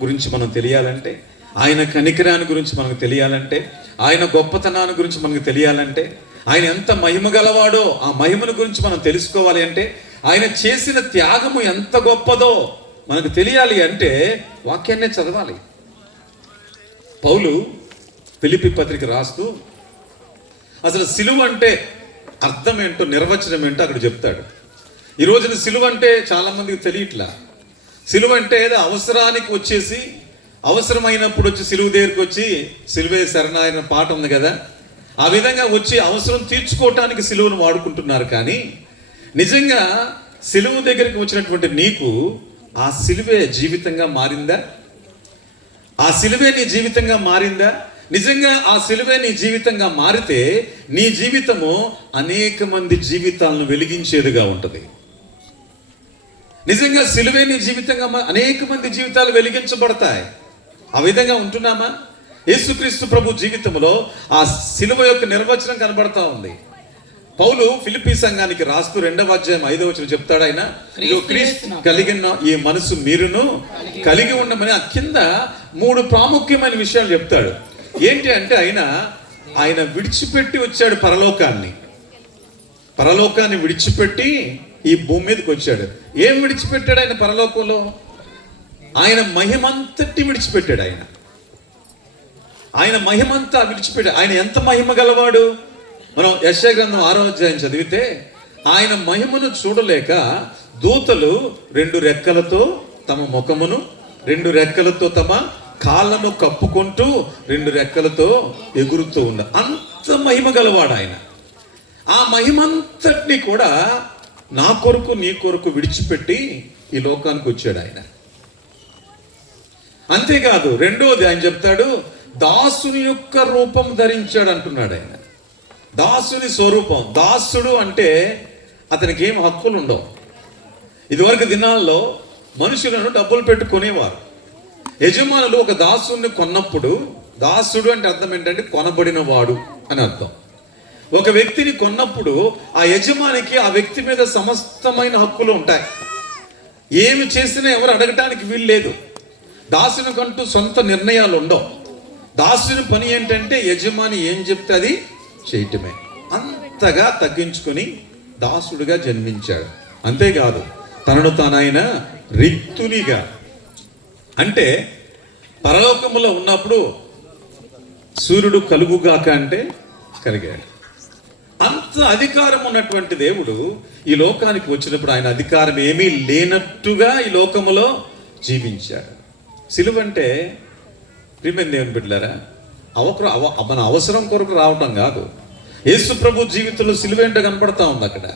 గురించి మనం తెలియాలంటే, ఆయన కనికరాన్ని గురించి మనకు తెలియాలంటే, ఆయన గొప్పతనాన్ని గురించి మనకు తెలియాలంటే, ఆయన ఎంత మహిమ గలవాడో ఆ మహిమను గురించి మనం తెలుసుకోవాలి అంటే, ఆయన చేసిన త్యాగము ఎంత గొప్పదో మనకు తెలియాలి అంటే వాక్యాన్నే చదవాలి. పౌలు ఫిలిప్పీ పత్రిక రాస్తూ అసలు సిలువ అంటే అర్థం ఏంటో, నిర్వచనం ఏంటో అక్కడ చెప్తాడు. ఈ రోజున సిలువ అంటే చాలా మందికి తెలియట్లా. సిలువ అంటే ఏదో అవసరానికి వచ్చేసి, అవసరమైనప్పుడు వచ్చి సిలువ దగ్గరికి వచ్చి సిలువే శరణాయన పాట ఉంది కదా, ఆ విధంగా వచ్చి అవసరం తీర్చుకోవటానికి సిలువను వాడుకుంటున్నారు. కానీ నిజంగా సిలువ దగ్గరికి వచ్చినటువంటి నీకు ఆ సిలువే జీవితంగా మారిందా? ఆ సిలువే నీ జీవితంగా మారిందా? నిజంగా ఆ సిలువే నీ జీవితంగా మారితే నీ జీవితము అనేక మంది జీవితాలను వెలిగించేదిగా ఉంటుంది. నిజంగా సిలువే నీ జీవితంగా అనేక మంది జీవితాలు వెలిగించబడతాయి. ఆ విధంగా ఉంటున్నామా? యేసుక్రీస్తు ప్రభు జీవితంలో ఆ సిలువ యొక్క నిర్వచనం కనబడతా ఉంది. పౌలు ఫిలిప్పీ సంఘానికి రాస్తూ 2వ అధ్యాయం 5వ వచనం చెప్తాడు, ఆయన క్రీస్తు కలిగిన ఈ మనసు మీరును కలిగి ఉండమని. ఆ కింద 3 ప్రాముఖ్యమైన విషయాలు చెప్తాడు. ఏంటి అంటే ఆయన విడిచిపెట్టి వచ్చాడు పరలోకాన్ని విడిచిపెట్టి ఈ భూమి మీదకి వచ్చాడు. ఏం విడిచిపెట్టాడు ఆయన పరలోకంలో? ఆయన మహిమంతటి విడిచిపెట్టాడు. ఆయన మహిమంతా విడిచిపెట్టాడు. ఆయన ఎంత మహిమ గలవాడు! మనం యెషయా గ్రంథం 6వ అధ్యాయం చదివితే, ఆయన మహిమను చూడలేక దూతలు 2 రెక్కలతో తమ ముఖమును, 2 రెక్కలతో తమ కాళ్ళను కప్పుకుంటూ 2 రెక్కలతో ఎగురుతూ ఉన్నారు. అంత మహిమ గలవాడు ఆయన. ఆ మహిమంతటిని కూడా నా కొరకు నీ కొరకు విడిచిపెట్టి ఈ లోకానికి వచ్చాడు ఆయన. అంతేకాదు, 2వది ఆయన చెప్తాడు, దాసుని యొక్క రూపం ధరించాడు అంటున్నాడు ఆయన. దాసుని స్వరూపం. దాసుడు అంటే అతనికి ఏం హక్కులు ఉండవు. ఇదివరకు దినాల్లో మనుషులను డబ్బులు పెట్టుకునేవారు. యజమానులు ఒక దాసుని కొన్నప్పుడు, దాసుడు అంటే అర్థం ఏంటంటే కొనబడిన వాడు అని అర్థం. ఒక వ్యక్తిని కొన్నప్పుడు ఆ యజమానికి ఆ వ్యక్తి మీద సమస్తమైన హక్కులు ఉంటాయి. ఏమి చేసినా ఎవరు అడగటానికి వీలు లేదు. దాసునికంటూ సొంత నిర్ణయాలు ఉండవు. దాసుని పని ఏంటంటే యజమాని ఏం చెప్తే అది చేయటమే. అంతగా తగ్గించుకొని దాసుడుగా జన్మించాడు. అంతేకాదు, తనను తానైన రిక్తునిగా, అంటే పరలోకములో ఉన్నప్పుడు సూర్యుడు కలుగుగాక అంటే కలిగాడు. అంత అధికారం ఉన్నటువంటి దేవుడు ఈ లోకానికి వచ్చినప్పుడు ఆయన అధికారం ఏమీ లేనట్టుగా ఈ లోకములో జీవించాడు. సిలువ అంటే ప్రియమైన దేవుని బిడ్డలారా, మన అవసరం కొరకు రావటం కాదు. యేసు ప్రభు జీవితంలో సిలువ ఏంటో కనపడతా ఉంది అక్కడ.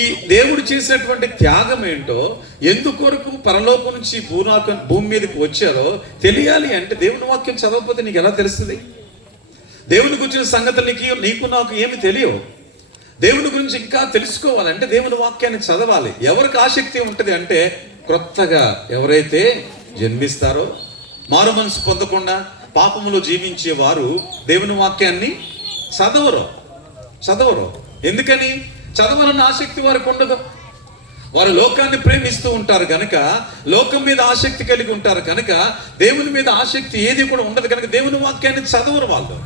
ఈ దేవుడు చేసినటువంటి త్యాగం ఏంటో, ఎందుకొరకు పరలోకం నుంచి భూమి మీదకి వచ్చారో తెలియాలి అంటే దేవుని వాక్యం చదవకపోతే నీకు ఎలా తెలుస్తుంది? దేవుని గురించిన సంగతులకి నీకు నాకు ఏమి తెలియవు. దేవుని గురించి ఇంకా తెలుసుకోవాలంటే దేవుని వాక్యాన్ని చదవాలి. ఎవరికి ఆసక్తి ఉంటుంది అంటే, క్రొత్తగా ఎవరైతే జన్మిస్తారో, మారు మనసు పొందకుండా పాపములో జీవించే వారు దేవుని వాక్యాన్ని చదవరు. ఎందుకని? చదవాలన్న ఆసక్తి వారికి ఉండదు. వారు లోకాన్ని ప్రేమిస్తూ ఉంటారు కనుక, లోకం మీద ఆసక్తి కలిగి ఉంటారు కనుక, దేవుని మీద ఆసక్తి ఏది కూడా ఉండదు కనుక దేవుని వాక్యాన్ని చదవరు వాళ్ళు.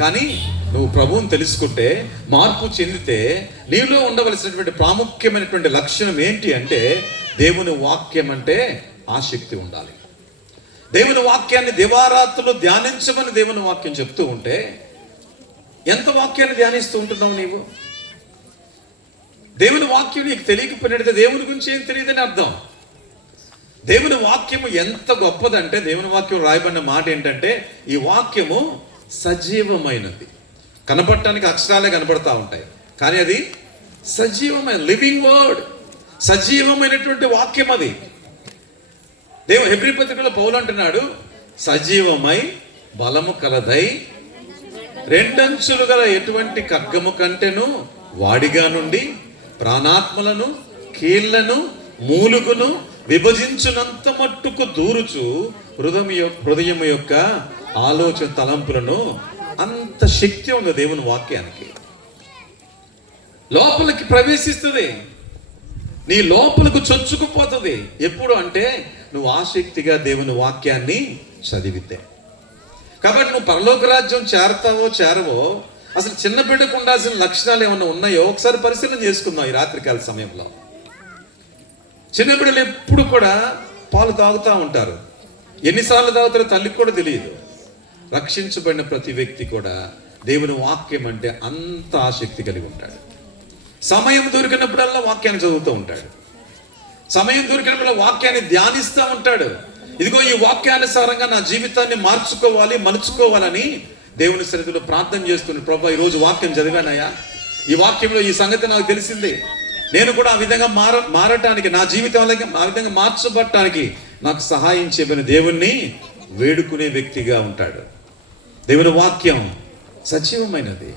కానీ నువ్వు ప్రభువుని తెలుసుకుంటే, మార్పు చెందితే, నీలో ఉండవలసినటువంటి ప్రాముఖ్యమైనటువంటి లక్షణం ఏంటి అంటే, దేవుని వాక్యం అంటే ఆసక్తి ఉండాలి. దేవుని వాక్యాన్ని దివారాత్రులు ధ్యానించమని దేవుని వాక్యం చెప్తూ ఉంటే, ఎంత వాక్యాన్ని ధ్యానిస్తూ ఉంటున్నావు నీవు? దేవుని వాక్యం నీకు తెలియకపోయినట్టు దేవుని గురించి ఏం తెలియదని అర్థం. దేవుని వాక్యము ఎంత గొప్పదంటే, దేవుని వాక్యం రాయబడిన మాట ఏంటంటే, ఈ వాక్యము సజీవమైనది. కనపడటానికి అక్షరాలే కనబడతా ఉంటాయి, కానీ అది సజీవమైన లివింగ్ వర్డ్, సజీవమైనటువంటి వాక్యం అది. హెబ్రీ పత్రికలో పౌలు అంటున్నాడు, సజీవమై బలము కలదై 2 అంచులు గల ఎటువంటి ఖడ్గము కంటెను వాడిగా నుండి ప్రాణాత్మలను కీళ్లను మూలుగును విభజించునంత మట్టుకు దూరుచు హృదయం యొక్క ఆలోచన తలంపులను. అంత శక్తి ఉంది దేవుని వాక్యానికి. లోపలికి ప్రవేశిస్తుంది, నీ లోపలకు చొచ్చుకుపోతుంది. ఎప్పుడు అంటే నువ్వు ఆసక్తిగా దేవుని వాక్యాన్ని చదివితే. కాబట్టి నువ్వు పరలోక రాజ్యం చేరతావో చేరవో, అసలు చిన్న బిడ్డకు ఉండాల్సిన లక్షణాలు ఏమైనా ఉన్నాయో ఒకసారి పరిశీలన చేసుకుందాం ఈ రాత్రికాల సమయంలో. చిన్న బిడ్డలు ఎప్పుడు కూడా పాలు తాగుతూ ఉంటారు. ఎన్నిసార్లు తాగుతారో తల్లికి కూడా తెలియదు. రక్షించబడిన ప్రతి వ్యక్తి కూడా దేవుని వాక్యం అంటే అంత ఆసక్తి కలిగి ఉంటాడు. సమయం దొరికినప్పుడల్లా వాక్యాన్ని చదువుతూ ఉంటాడు. సమయం దొరికినప్పుడల్లా వాక్యాన్ని ధ్యానిస్తూ ఉంటాడు. ఇదిగో ఈ వాక్యానుసారంగా నా జీవితాన్ని మార్చుకోవాలి, మలుచుకోవాలని దేవుని సన్నిధిలో ప్రార్థన చేస్తున్నాడు. ప్రభా, ఈరోజు వాక్యం చదివానయ్యా, ఈ వాక్యంలో ఈ సంగతి నాకు తెలిసింది, నేను కూడా ఆ విధంగా మారటానికి, నా జీవితం ఆ విధంగా మార్చబడటానికి నాకు సహాయం చేయమని దేవుణ్ణి వేడుకునే వ్యక్తిగా ఉంటాడు. దేవుని వాక్యం సజీవమైనది,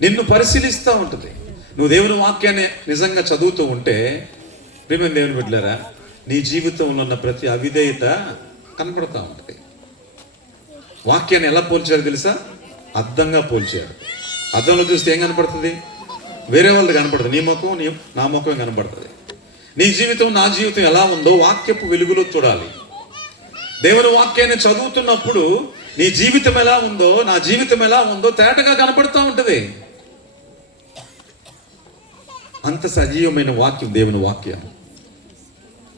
నిన్ను పరిశీలిస్తూ ఉంటుంది. నువ్వు దేవుని వాక్యాన్ని నిజంగా చదువుతూ ఉంటే ప్రియమైన దేవుని బిడ్డలారా, నీ జీవితంలో ఉన్న ప్రతి అవిధేయత కనపడుతూ ఉంటుంది. వాక్యాన్ని ఎలా పోల్చాడు తెలుసా? అద్దంగా పోల్చాడు. అద్దంలో చూస్తే ఏం కనపడుతుంది? వేరే వాళ్ళది కనపడుతుంది. నీ ముఖం నా ముఖం కనపడుతుంది. నీ జీవితం నా జీవితం ఎలా ఉందో వాక్యపు వెలుగులో చూడాలి. దేవుని వాక్యాన్ని చదువుతున్నప్పుడు నీ జీవితం ఎలా ఉందో, నా జీవితం ఎలా ఉందో తేటగా కనపడుతూ ఉంటుంది. అంత సజీవమైన వాక్యం దేవుని వాక్యం.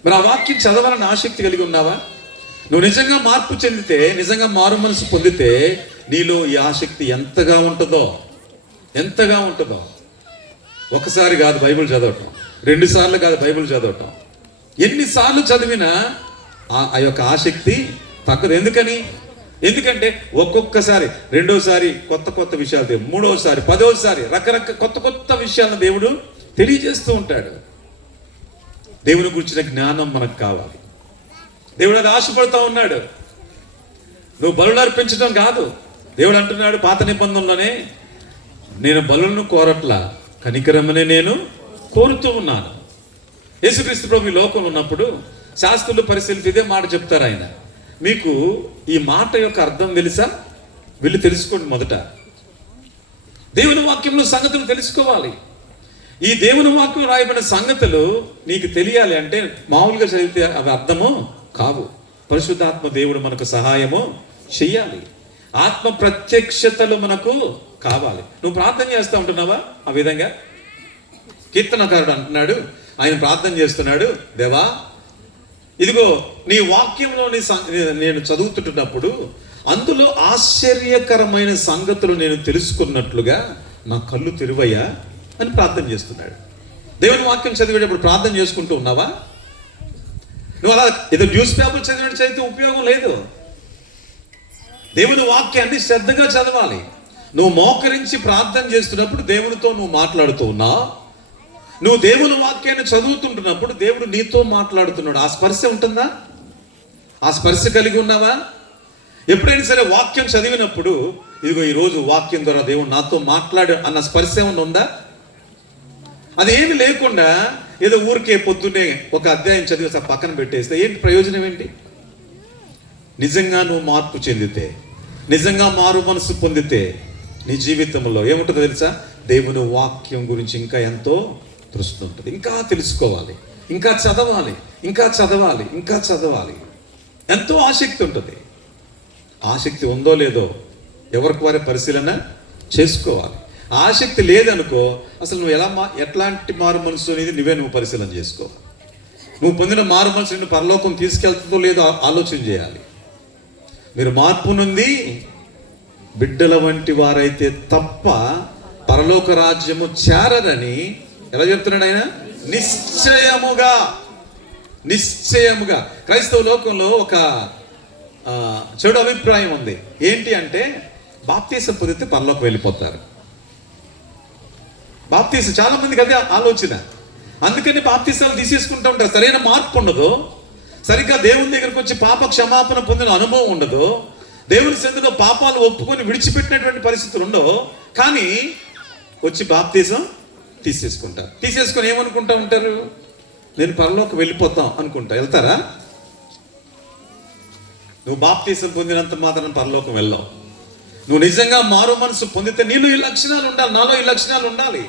మరి ఆ వాక్యం చదవాలని ఆసక్తి కలిగి ఉన్నావా? నువ్వు నిజంగా మార్పు చెందితే, నిజంగా మారు మనసు పొందితే నీలో ఈ ఆసక్తి ఎంతగా ఉంటుందో, ఎంతగా ఉంటుందో. ఒకసారి కాదు బైబిల్ చదవటం, 2 సార్లు కాదు బైబిల్ చదవటం, ఎన్నిసార్లు చదివినా ఆ యొక్క ఆసక్తి తగ్గదు. ఎందుకంటే ఒక్కొక్కసారి, రెండోసారి కొత్త విషయాలు, మూడోసారి, 10వసారి రకరకాల కొత్త విషయాలను దేవుడు తెలియజేస్తూ ఉంటాడు. దేవుని గురించిన జ్ఞానం మనకు కావాలి. దేవుడు అది ఆశపడుతూ ఉన్నాడు. నువ్వు బలులు అర్పించడం కాదు. దేవుడు అంటున్నాడు పాత నిబంధనలోనే, నేను బలులను కోరట్లా, కనికరమనే నేను కోరుతూ ఉన్నాను. యేసుక్రీస్తు ప్రభు ఈ లోకంలో ఉన్నప్పుడు శాస్త్రులు పరిశీలిస్తే ఇదే మాట చెప్తారు. ఆయన, మీకు ఈ మాట యొక్క అర్థం తెలుసా? వెళ్ళి తెలుసుకోండి. మొదట దేవుని వాక్యంలో సంగతులు తెలుసుకోవాలి. ఈ దేవుని వాక్యం రాయబడిన సంగతులు నీకు తెలియాలి అంటే మామూలుగా చదివితే అవి అర్థము కావు. పరిశుద్ధాత్మ దేవుడు మనకు సహాయము చెయ్యాలి. ఆత్మ ప్రత్యక్షతలు మనకు కావాలి. నువ్వు ప్రార్థన చేస్తూ ఉంటున్నావా? ఆ విధంగా కీర్తనకారుడు అంటున్నాడు, ఆయన ప్రార్థన చేస్తున్నాడు, దేవా ఇదిగో నీ వాక్యంలో నేను చదువుతుంటున్నప్పుడు అందులో ఆశ్చర్యకరమైన సంగతులు నేను తెలుసుకున్నట్లుగా నా కళ్ళు తెరువయ్యా అని ప్రార్థన చేస్తున్నాడు. దేవుని వాక్యం చదివేటప్పుడు ప్రార్థన చేసుకుంటూ ఉన్నావా? నువ్వు అలా ఏదో న్యూస్ పేపర్ చదివితే ఉపయోగం లేదు. దేవుని వాక్యాన్ని శ్రద్ధగా చదవాలి. నువ్వు మోకరించి ప్రార్థన చేస్తున్నప్పుడు దేవునితో నువ్వు మాట్లాడుతూ ఉన్నావు. నువ్వు దేవుని వాక్యాన్ని చదువుతుంటున్నప్పుడు దేవుడు నీతో మాట్లాడుతున్నాడు. ఆ స్పర్శ ఉంటుందా? ఆ స్పర్శ కలిగి ఉన్నావా? ఎప్పుడైనా సరే వాక్యం చదివినప్పుడు ఇదిగో ఈరోజు వాక్యం ద్వారా దేవుడు నాతో మాట్లాడు అన్న స్పర్శ ఏమన్నా ఉందా? అది ఏమి లేకుండా ఏదో ఊరికే పొద్దున్నే ఒక అధ్యాయం చదివి పక్కన పెట్టేస్తే ఏంటి ప్రయోజనం? ఏంటి? నిజంగా నువ్వు మార్పు చెందితే, నిజంగా మారు మనసు పొందితే నీ జీవితంలో ఏముంటుందో తెలుసా? దేవుని వాక్యం గురించి ఇంకా ఎంతో దృష్టి ఉంటుంది. ఇంకా తెలుసుకోవాలి, ఇంకా చదవాలి, ఇంకా చదవాలి, ఇంకా చదవాలి. ఎంతో ఆసక్తి ఉంటుంది. ఆసక్తి ఉందో లేదో ఎవరికి వారే పరిశీలన చేసుకోవాలి. ఆసక్తి లేదనుకో, అసలు నువ్వు ఎట్లాంటి మారు మనసు అనేది నువ్వు పరిశీలన చేసుకో. నువ్వు పొందిన మారు మనసు నిన్ను పరలోకం తీసుకెళ్తుందో లేదో ఆలోచన చేయాలి. మీరు మార్పు నుండి బిడ్డల వంటి వారైతే తప్ప పరలోక రాజ్యము చేరదని ఎలా చెప్తున్నాడు ఆయన? నిశ్చయముగా. క్రైస్తవ లోకంలో ఒక చెడు అభిప్రాయం ఉంది. ఏంటి అంటే బాప్తీసం పొందితే పరలోకం వెళ్ళిపోతారు. బాప్తీసం చాలా మందికి అదే ఆలోచన. అందుకని బాప్తీసాలు తీసేసుకుంటూ ఉంటారు. సరైన మార్పు ఉండదు. సరిగ్గా దేవుని దగ్గరకు వచ్చి పాప క్షమాపణ పొందిన అనుభవం ఉండదు. దేవుని సన్నిధిలో పాపాలు ఒప్పుకొని విడిచిపెట్టినటువంటి పరిస్థితులు ఉండవు. కానీ వచ్చి బాప్తీసం తీసేసుకొని ఏమనుకుంటా ఉంటారు? నేను పరలోకి వెళ్ళిపోతాం అనుకుంటా. వెళ్తారా? నువ్వు బాప్తీసం పొందినంత మాత్రం పరలోకం వెళ్ళావు. నువ్వు నిజంగా మారు మనసు పొందితే నీలో ఈ లక్షణాలు ఉండాలి, నాలో ఈ లక్షణాలు ఉండాలి.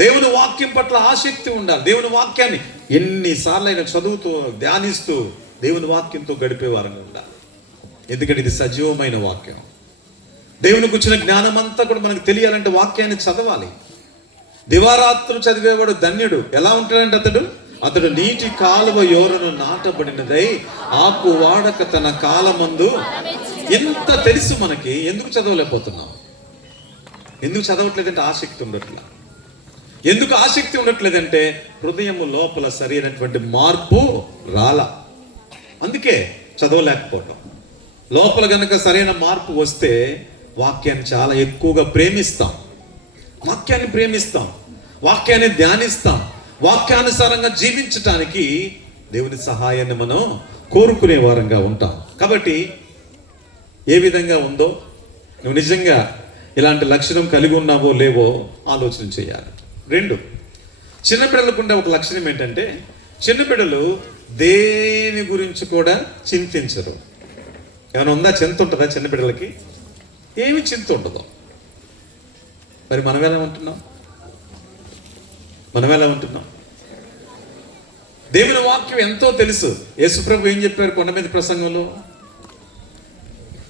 దేవుని వాక్యం పట్ల ఆసక్తి ఉండాలి. దేవుని వాక్యాన్ని ఎన్నిసార్లు అయినా చదువుతూ ధ్యానిస్తూ దేవుని వాక్యంతో గడిపే వారంగా ఉండాలి. ఎందుకంటే ఇది సజీవమైన వాక్యం. దేవునికి వచ్చిన జ్ఞానం అంతా కూడా మనకు తెలియాలంటే వాక్యాన్ని చదవాలి. దివారాత్రులు చదివేవాడు ధన్యుడు. ఎలా ఉంటాడంటే అతడు నీటి కాలువ యోరను నాటబడినదై ఆకు వాడక తన కాలమందు. ఎంత తెలుసు మనకి, ఎందుకు చదవలేకపోతున్నాం? ఎందుకు చదవట్లేదంటే ఆసక్తి ఉండట్లా. ఎందుకు ఆసక్తి ఉండట్లేదంటే హృదయము లోపల సరైనటువంటి మార్పు రాలా, అందుకే చదవలేకపోవటం. లోపల గనక సరైన మార్పు వస్తే వాక్యాన్ని చాలా ఎక్కువగా ప్రేమిస్తాం, వాక్యాన్ని ధ్యానిస్తాం, వాక్యానుసారంగా జీవించటానికి దేవుని సహాయాన్ని మనం కోరుకునే వారంగా ఉంటాం. కాబట్టి ఏ విధంగా ఉందో, నువ్వు నిజంగా ఇలాంటి లక్షణం కలిగి ఉన్నావో లేవో ఆలోచన చేయాలి. 2, చిన్నపిల్లలకు ఉండే ఒక లక్షణం ఏంటంటే చిన్నపిల్లలు దేని గురించి కూడా చింతించరు. ఏమైనా ఉందా? చింత ఉంటుందా చిన్నపిల్లలకి? ఏమి చింత ఉండదు. మరి మనం ఎలా ఉంటున్నాం? దేవుని వాక్యం ఎంతో తెలుసు. యేసుప్రభు ఏం చెప్పారు కొండ మీద ప్రసంగంలో?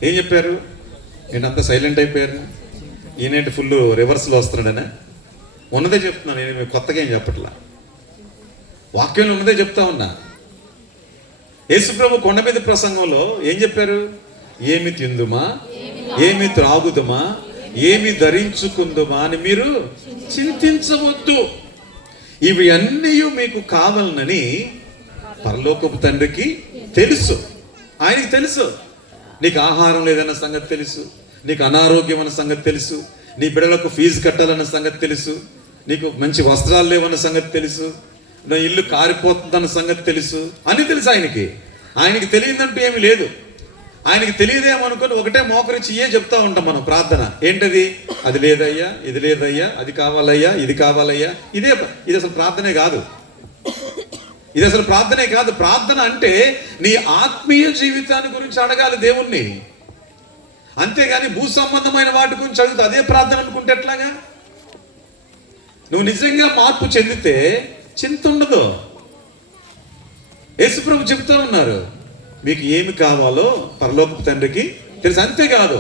ఏం చెప్పారు? నేనంతా సైలెంట్ అయిపోయారు. ఈయనేంటి ఫుల్ రివర్స్లో వస్తున్నాడనే? ఉన్నదే చెప్తున్నాను నేను, కొత్తగా ఏం చెప్పట్లా. వాక్యంలో ఉన్నదే చెప్తా ఉన్నా. యేసుప్రభు కొండ మీద ప్రసంగంలో ఏం చెప్పారు? ఏమి తిందుమా, ఏమి త్రాగుదుమా, ఏమి ధరించుకుందుమా అని మీరు చింతించవద్దు. ఇవి అన్నీ మీకు కావాలనని పరలోకపు తండ్రికి తెలుసు. ఆయనకి తెలుసు. నీకు ఆహారం లేదన్న సంగతి తెలుసు, నీకు అనారోగ్యం అన్న సంగతి తెలుసు, నీ బిడ్డలకు ఫీజు కట్టాలన్న సంగతి తెలుసు, నీకు మంచి వస్త్రాలు లేవన్న సంగతి తెలుసు, నా ఇల్లు కారిపోతుందన్న సంగతి తెలుసు, అని తెలుసు ఆయనకి. ఆయనకి తెలియదంటూ ఏమి లేదు. ఆయనకి తెలియదేమనుకొని ఒకటే మోకరించి చెప్తా ఉంటాం మనం ప్రార్థన. ఏంటది? అది లేదయ్యా, ఇది లేదయ్యా, అది కావాలయ్యా, ఇది కావాలయ్యా. ఇది అసలు ప్రార్థనే కాదు. ప్రార్థన అంటే నీ ఆత్మీయ జీవితాన్ని గురించి అడగాలి దేవుణ్ణి. అంతేగాని భూ సంబంధమైన వాటి గురించి అడుగుతూ అదే ప్రార్థన అనుకుంటే ఎట్లాగా? నువ్వు నిజంగా మార్పు చెందితే చింత ఉండదు. యేసుప్రభు చెప్తూ ఉన్నారు, మీకు ఏమి కావాలో పరలోకపు తండ్రికి తెలుసు. అంతేకాదు,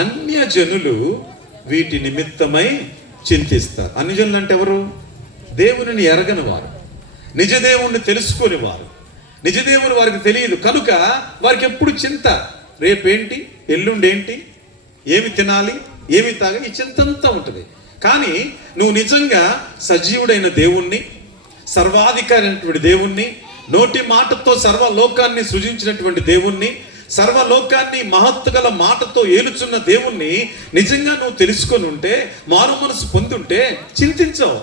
అన్యజనులు వీటి నిమిత్తమై చింతిస్తారు. అన్యజనులు అంటే ఎవరు? దేవునిని ఎరగని వారు, నిజదేవుణ్ణి తెలుసుకొని వారు. నిజదేవుని వారికి తెలియదు కనుక వారికి ఎప్పుడు చింత. రేపేంటి, ఎల్లుండేంటి, ఏమి తినాలి, ఏమి తాగాలి, ఈ చింతంతా ఉంటుంది. కానీ నువ్వు నిజంగా సజీవుడైన దేవుణ్ణి, సర్వాధికారి అయినటువంటి దేవుణ్ణి, నోటి మాటతో సర్వలోకాన్ని సృజించినటువంటి దేవుణ్ణి, సర్వలోకాన్ని మహత్తు గల మాటతో ఏలుచున్న దేవుణ్ణి నిజంగా నువ్వు తెలుసుకొని ఉంటే, మారు మనసు పొంది ఉంటే చింతించవు.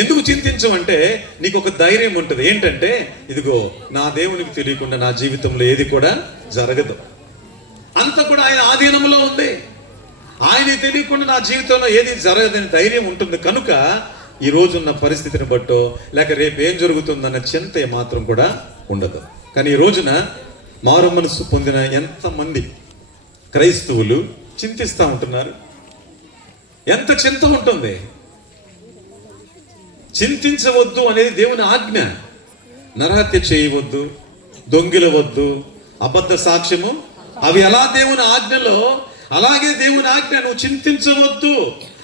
ఎందుకు చింతించమంటే నీకు ఒక ధైర్యం ఉంటుంది. ఏంటంటే ఇదిగో నా దేవునికి తెలియకుండా నా జీవితంలో ఏది కూడా జరగదు, అంత కూడా ఆయన ఆధీనంలో ఉంది. ఆయన తెలియకుండా నా జీవితంలో ఏది జరగదని ధైర్యం ఉంటుంది. కనుక ఈ రోజున్న పరిస్థితిని బట్టో లేక రేపు ఏం జరుగుతుందన్న చింత మాత్రం కూడా ఉండదు. కానీ ఈ రోజున మారు మనసు పొందిన ఎంతమంది క్రైస్తవులు చింతిస్తూ ఉంటున్నారు. ఎంత చింత ఉంటుంది. చింతించవద్దు అనేది దేవుని ఆజ్ఞ. నరహత్య చేయవద్దు, దొంగిలవద్దు, అబద్ధ సాక్ష్యము, అవి ఎలా దేవుని ఆజ్ఞలో అలాగే దేవుని ఆజ్ఞ నువ్వు చింతించవద్దు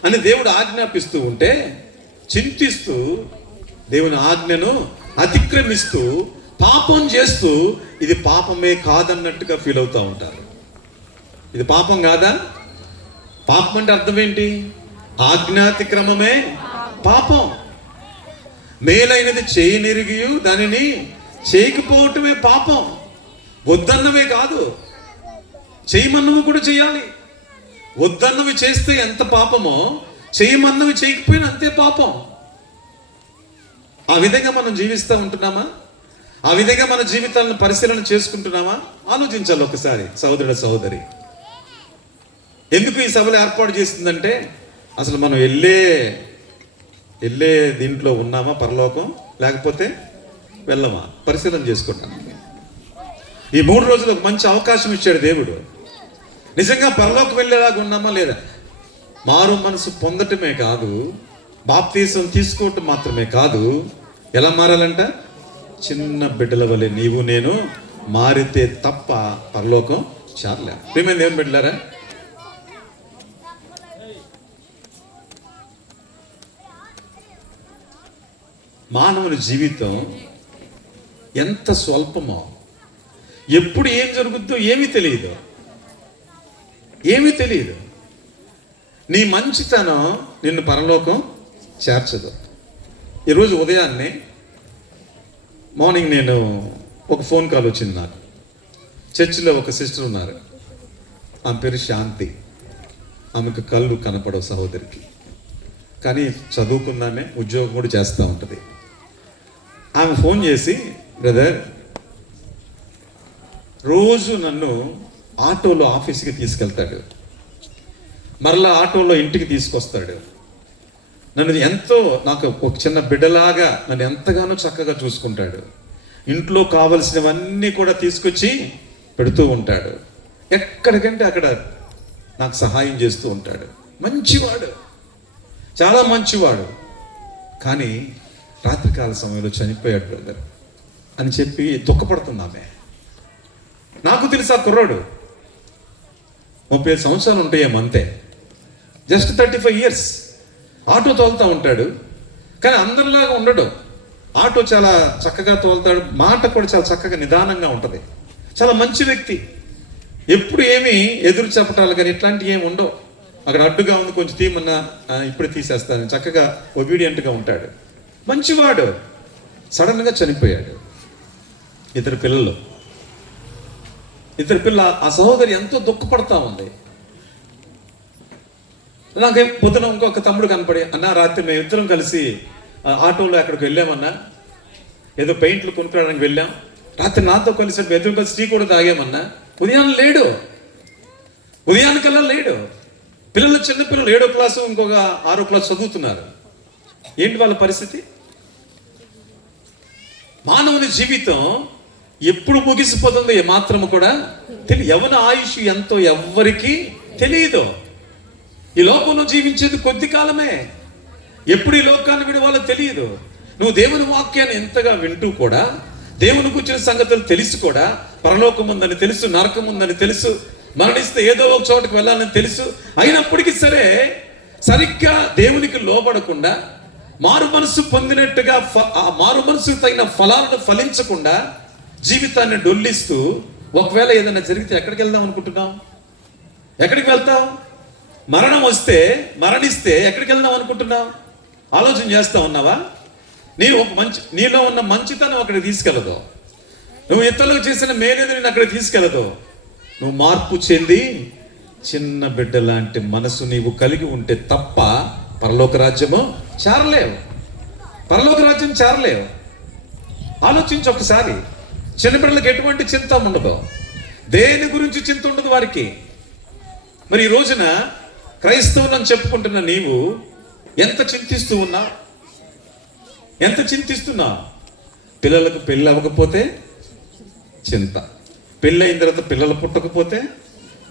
అని దేవుడు ఆజ్ఞాపిస్తూ ఉంటే చింతిస్తూ దేవుని ఆజ్ఞను అతిక్రమిస్తూ పాపం చేస్తూ ఇది పాపమే కాదన్నట్టుగా ఫీల్ అవుతూ ఉంటారు. ఇది పాపం కాదా? పాపం అంటే అర్థం ఏంటి? ఆజ్ఞాతిక్రమమే పాపం. మేలైనది చేయనిరిగియు దానిని చేయకపోవటమే పాపం. వద్దన్నవే కాదు, చేయమన్నవి కూడా చేయాలి. వద్దన్నవి చేస్తే ఎంత పాపమో చేయమన్నవి చేయకపోయినా అంతే పాపం. ఆ విధంగా మనం జీవిస్తూ ఉంటున్నామా? ఆ విధంగా మన జీవితాలను పరిశీలన చేసుకుంటున్నామా? ఆలోచించాలి ఒకసారి సహోదరుడు సహోదరి. ఎందుకు ఈ సభలు ఏర్పాటు చేస్తుందంటే అసలు మనం వెళ్ళే దీంట్లో ఉన్నామా పరలోకం, లేకపోతే వెళ్ళమా పరిశీలన చేసుకుంటాం. ఈ 3 రోజులకు మంచి అవకాశం ఇచ్చాడు దేవుడు. నిజంగా పరలోకం వెళ్ళేలాగా ఉన్నామా లేదా? మారు మనసు పొందటమే కాదు, బాప్తీసం తీసుకోవటం మాత్రమే కాదు, ఎలా మారాలంట? చిన్న బిడ్డల వలె నీవు నేను మారితే తప్ప పరలోకం చాలే. ప్రియమైన దేవుని బిడ్డలారా, మానవుని జీవితం ఎంత స్వల్పమో, ఎప్పుడు ఏం జరుగుద్దో ఏమీ తెలియదు. నీ మంచితనం నిన్ను పరలోకం చేర్చదు. ఈరోజు ఉదయాన్నే మార్నింగ్ నేను ఒక ఫోన్ కాల్ వచ్చింది నాకు. చర్చిలో ఒక సిస్టర్ ఉన్నారు, ఆమె పేరు శాంతి. ఆమెకు కళ్ళు కనపడవు సహోదరికి, కానీ చదువుకుందామే, ఉద్యోగం కూడా చేస్తూ ఉంటుంది. ఆమె ఫోన్ చేసి, బ్రదర్ రోజు నన్ను ఆటోలో ఆఫీస్కి తీసుకెళ్తాడు, మరలా ఆటోలో ఇంటికి తీసుకొస్తాడు. నన్ను ఎంతో, నాకు ఒక చిన్న బిడ్డలాగా నన్ను ఎంతగానో చక్కగా చూసుకుంటాడు. ఇంట్లో కావలసినవన్నీ కూడా తీసుకొచ్చి పెడుతూ ఉంటాడు. ఎక్కడికంటే అక్కడ నాకు సహాయం చేస్తూ ఉంటాడు. మంచివాడు, చాలా మంచివాడు. కానీ రాత్రికాల సమయంలో చనిపోయాడు బ్రదర్ అని చెప్పి దుఃఖపడుతుంది ఆమె. నాకు తెలుసు ఆ కుర్రాడు 35 సంవత్సరాలు ఉంటాయేమో, అంతే, జస్ట్ 35 years. ఆటో తోలుతూ ఉంటాడు, కానీ అందరిలాగా ఉండడు. ఆటో చాలా చక్కగా తోలుతాడు, మాట కూడా చాలా చక్కగా నిదానంగా ఉంటుంది. చాలా మంచి వ్యక్తి. ఎప్పుడు ఏమీ ఎదురు చెప్పటాలు కానీ ఇట్లాంటివి ఏమి ఉండవు. అక్కడ అడ్డుగా ఉంది, కొంచెం తీమన్నా ఇప్పుడే తీసేస్తాను, చక్కగా ఒబీడియంట్గా ఉంటాడు, మంచివాడు. సడన్గా చనిపోయాడు. ఇద్దరు పిల్లలు. ఆ సహోదరి ఎంతో దుఃఖపడతా ఉంది. నాకే పొద్దున ఇంకొక తమ్ముడు కనపడి, అన్న రాత్రి మేము ఇద్దరం కలిసి ఆటోలో అక్కడికి వెళ్ళామన్నా, ఏదో పెయింట్లు కొనుక్కోవడానికి వెళ్ళాం. రాత్రి నాతో కలిసి ఎదురు కలిసి టీ కూడా తాగామన్నా. ఉదయానికల్లా లేడు. పిల్లలు, చిన్నపిల్లలు 7వ క్లాసు, ఇంకొక 6వ క్లాసు చదువుతున్నారు. ఏంటి వాళ్ళ పరిస్థితి? మానవుని జీవితం ఎప్పుడు ముగిసిపోతుందో ఏమాత్రము కూడా తెలియదు. యవ్వన ఆయుష్ ఎంతో ఎవ్వరికీ తెలియదు. ఈ లోకంలో జీవించేది కొద్ది కాలమే. ఎప్పుడు ఈ లోకాన్ని విడవాలో తెలియదు. నువ్వు దేవుని వాక్యాన్ని ఎంతగా వింటూ కూడా, దేవుని కూర్చున్న సంగతులు తెలిసి కూడా, పరలోకం ఉందని తెలుసు, నరకం ఉందని తెలుసు, మరణిస్తే ఏదో ఒక చోటుకు వెళ్ళాలని తెలుసు, అయినప్పటికీ సరే సరిగ్గా దేవునికి లోబడకుండా, మారు మనసు పొందినట్టుగా ఆ మారు మనసుకు తగిన ఫలాలను ఫలించకుండా జీవితాన్ని డొల్లిస్తూ, ఒకవేళ ఏదైనా జరిగితే ఎక్కడికి వెళ్దాం అనుకుంటున్నాం? ఎక్కడికి వెళ్తావు? మరణం వస్తే, మరణిస్తే ఎక్కడికి వెళ్దాం అనుకుంటున్నావు? ఆలోచన చేస్తా ఉన్నావా? నీలో ఉన్న మంచితనం అక్కడికి తీసుకెళ్ళదు. నువ్వు ఇతరులకు చేసిన మేలేది నేను అక్కడికి తీసుకెళ్ళదు. నువ్వు మార్పు చెంది చిన్న బిడ్డ లాంటి మనసు నీవు కలిగి ఉంటే తప్ప పరలోక రాజ్యము చేరలేవు. ఆలోచించు ఒకసారి. చిన్నపిల్లలకు ఎటువంటి చింత ఉండదు, దేని గురించి చింత ఉండదు వారికి. మరి ఈ రోజున క్రైస్తవులను చెప్పుకుంటున్న నీవు ఎంత చింతిస్తున్నావు? పిల్లలకు పెళ్ళి అవ్వకపోతే చింత, పెళ్ళి అయిన తర్వాత పిల్లలు పుట్టకపోతే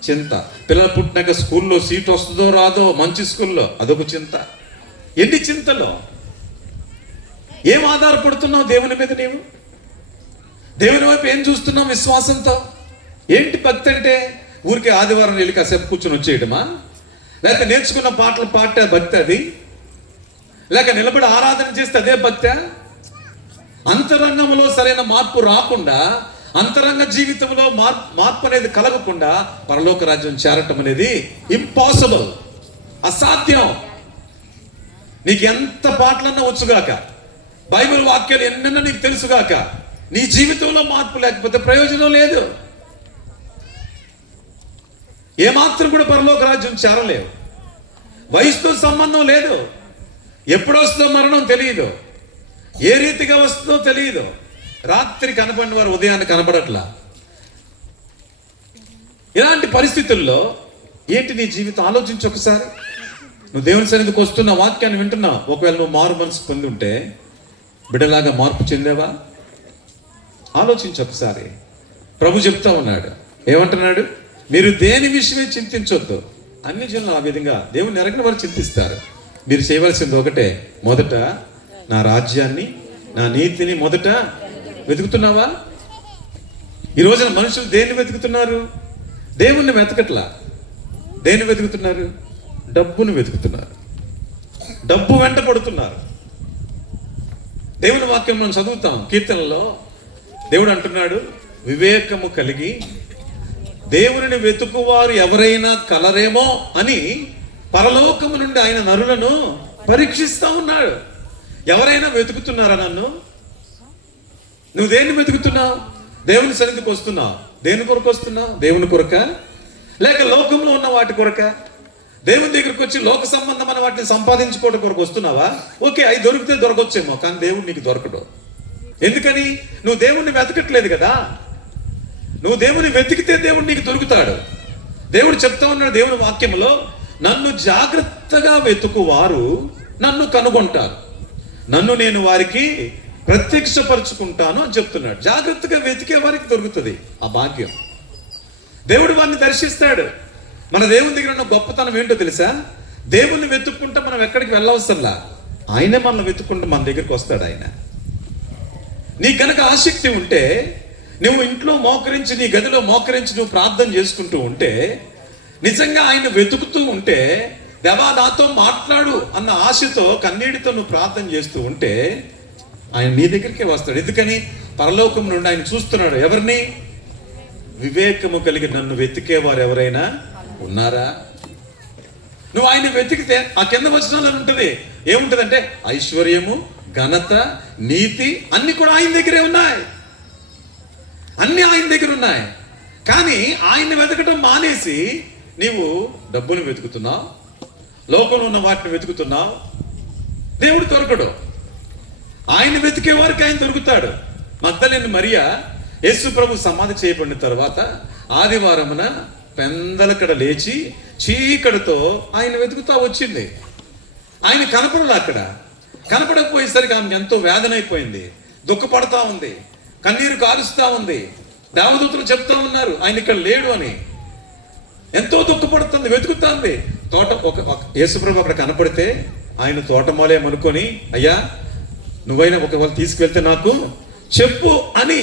చింత, పిల్లలు పుట్టినాక స్కూల్లో సీట్ వస్తుందో రాదో, మంచి స్కూల్లో, అదొక చింత. ఎన్ని చింతలో? ఏం ఆధారపడుతున్నావు దేవుని మీద? నీవు దేవుని వైపు ఏం చూస్తున్నావు విశ్వాసంతో? ఏంటి భక్తి అంటే? ఊరికి ఆదివారం వెళ్ళి కాసేపు కూర్చొని వచ్చేయడమా? లేక నేర్చుకున్న పాటలు పాడే భక్తి అది? లేక నిలబడి ఆరాధన చేస్తే అదే భక్తి? అంతరంగంలో సరైన మార్పు రాకుండా, అంతరంగ జీవితంలో మార్పు అనేది కలగకుండా పరలోక రాజ్యం చేరటం అనేది ఇంపాసిబుల్, అసాధ్యం. నీకు ఎంత పాటలన్నా వచ్చుగాక, బైబిల్ వాక్యాలు ఎన్నన్నా నీకు తెలుసుగాక, నీ జీవితంలో మార్పు లేకపోతే ప్రయోజనం లేదు. ఏమాత్రం కూడా పరలోక రాజ్యం చేరలేవు. వయసుతో సంబంధం లేదు. ఎప్పుడు వస్తుందో మరణం తెలియదు, ఏ రీతిగా వస్తుందో తెలియదు. రాత్రి కనపడిన వారు ఉదయాన్ని కనపడట్లా. ఇలాంటి పరిస్థితుల్లో ఏంటి నీ జీవితం? ఆలోచించు ఒకసారి. నువ్వు దేవుని సన్నిధికి వస్తున్న వాక్యాన్ని వింటున్నావు. ఒకవేళ నువ్వు మారు మనసు పొంది ఉంటే బిడ్డలాగా మార్పు చెందేవా? ఆలోచించు ఒకసారి. ప్రభు చెప్తా ఉన్నాడు, ఏమంటున్నాడు? మీరు దేని విషయమే చింతించొద్దు. అన్ని జనులు ఆ విధంగా దేవుని ఎరగిన వారు చింతిస్తారు. మీరు చేయవలసింది ఒకటే, మొదట నా రాజ్యాన్ని, నా నీతిని మొదట వెతుకుతున్నావా? ఈ రోజున మనుషులు దేన్ని వెతుకుతున్నారు? దేవుణ్ణి వెతకట్లా. దేన్ని వెతుకుతున్నారు? డబ్బును వెతుకుతున్నారు, డబ్బు వెంట పడుతున్నారు. దేవుని వాక్యం మనం చదువుతాం, కీర్తనలో దేవుడు అంటున్నాడు, వివేకము కలిగి దేవుని వెతుకువారు ఎవరైనా కలరేమో అని పరలోకము నుండి ఆయన నరులను పరీక్షిస్తా ఉన్నాడు. ఎవరైనా వెతుకుతున్నారా నన్ను? నువ్వు దేన్ని వెతుకుతున్నావు? దేవుని సన్నిధికి వస్తున్నావు. దేని కొరకు వస్తున్నావు? దేవుని కొరక, లేక లోకంలో ఉన్న వాటి కొరక? దేవుని దగ్గరికి వచ్చి లోక సంబంధమైన వాటిని సంపాదించుకోవడం కొరకు వస్తున్నావా? ఓకే, అవి దొరికితే దొరకొచ్చేమో, కానీ దేవుడు నీకు దొరకడు. ఎందుకని? నువ్వు దేవుణ్ణి వెతకట్లేదు కదా. నువ్వు దేవుని వెతికితే దేవుడు నీకు దొరుకుతాడు. దేవుడు చెప్తా ఉన్నాడు దేవుని వాక్యంలో, నన్ను జాగ్రత్తగా వెతుకువారు నన్ను కనుగొంటారు, నన్ను నేను వారికి ప్రత్యక్షపరుచుకుంటాను అని చెప్తున్నాడు. జాగ్రత్తగా వెతికే వారికి దొరుకుతుంది ఆ భాగ్యం. దేవుడు వారిని దర్శిస్తాడు. మన దేవుని దగ్గర ఉన్న గొప్పతనం ఏంటో తెలుసా? దేవుణ్ణి వెతుక్కుంటే మనం ఎక్కడికి వెళ్ళవసరంలా, ఆయనే మనల్ని వెతుక్కుంటే మన దగ్గరికి వస్తాడు ఆయన. నీకు కనుక ఆసక్తి ఉంటే, నువ్వు ఇంట్లో మోకరించి, నీ గదిలో మోకరించి నువ్వు ప్రార్థన చేసుకుంటూ ఉంటే, నిజంగా ఆయన వెతుకుతూ ఉంటే, దేవా నాతో మాట్లాడు అన్న ఆశతో కన్నీటితో నువ్వు ప్రార్థన చేస్తూ ఉంటే ఆయన నీ దగ్గరికే వస్తాడు. ఎందుకని? పరలోకం నుండి ఆయన చూస్తున్నాడు. ఎవరిని? వివేకము కలిగి నన్ను వెతికేవారు ఎవరైనా ఉన్నారా? నువ్వు ఆయన వెతికితే ఆ కింద వచనాలు ఉంటుంది. ఏముంటుందంటే ఐశ్వర్యము, ఘనత, నీతి అన్ని కూడా ఆయన దగ్గరే ఉన్నాయి. అన్ని ఆయన దగ్గర ఉన్నాయి. కానీ ఆయన వెతకడం మానేసి నీవు డబ్బును వెతుకుతున్నావు, లోకంలో ఉన్న వాటిని వెతుకుతున్నావు. దేవుడు దొరకడు. ఆయన వెతికే వారికి ఆయన దొరుకుతాడు. మగ్దలేని మరియా యేసు ప్రభు సమాధి చేయబడిన తర్వాత ఆదివారమున పెందలకడ లేచి చీకటితో ఆయన వెతుకుతా వచ్చింది. ఆయన కనపడలే. అక్కడ కనపడకపోయేసరికి ఆమె ఎంతో వేదన అయిపోయింది, దుఃఖపడతా ఉంది, కన్నీరు కారుస్తా ఉంది. దేవదూతలు చెప్తా ఉన్నారు ఆయన ఇక్కడ లేడు అని. ఎంతో దుఃఖపడుతుంది, వెతుకుతుంది. యేసుప్రభు అక్కడ కనపడితే ఆయన తోటమాలేమనుకొని, అయ్యా నువ్వైనా ఒకవేళ తీసుకువెళ్తే నాకు చెప్పు అని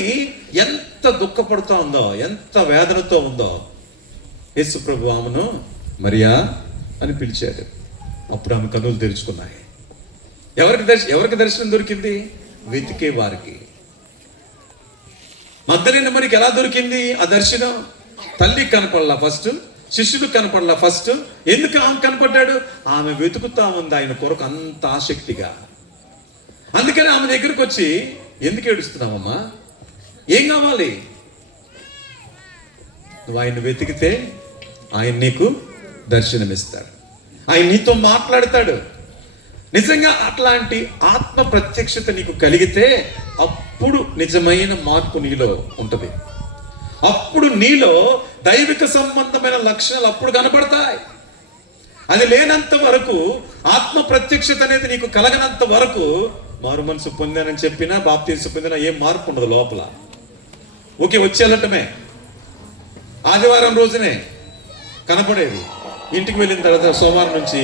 ఎంత దుఃఖపడుతూ ఉందో, ఎంత వేదనతో ఉందో. యేసుప్రభు ఆమెను మరియా అని పిలిచాడు. అప్పుడు ఆమె కన్నులు తెరుచుకున్నాయి. ఎవరికి దర్శనం దొరికింది? వెతికే వారికి. మగ్దలేని మరికి ఎలా దొరికింది ఆ దర్శనం? తల్లి కనపడలా ఫస్ట్, శిష్యులు కనపడలా ఫస్ట్. ఎందుకు ఆమె కనపడ్డాడు? ఆమె వెతుకుతా ఉంది ఆయన కొరకు అంత ఆసక్తిగా. అందుకని ఆమె దగ్గరికి వచ్చి, ఎందుకు ఏడుస్తున్నావమ్మా? ఏం కావాలి? నువ్వు ఆయన వెతికితే ఆయన నీకు దర్శనమిస్తాడు, ఆయన నీతో మాట్లాడతాడు. నిజంగా అట్లాంటి ఆత్మ ప్రత్యక్షత నీకు కలిగితే అప్పుడు నిజమైన మార్పు నీలో ఉంటుంది. అప్పుడు నీలో దైవిక సంబంధమైన లక్షణాలు అప్పుడు కనబడతాయి. అది లేనంత వరకు, ఆత్మ ప్రత్యక్షత అనేది నీకు కలగనంత వరకు, మారు మనసు పొందానని చెప్పినా, బాప్తీసు పొందినా ఏం మార్పు ఉండదు లోపల. ఓకే, వచ్చేళ్ళటమే. ఆదివారం రోజునే కనపడేది. ఇంటికి వెళ్ళిన తర్వాత సోమవారం నుంచి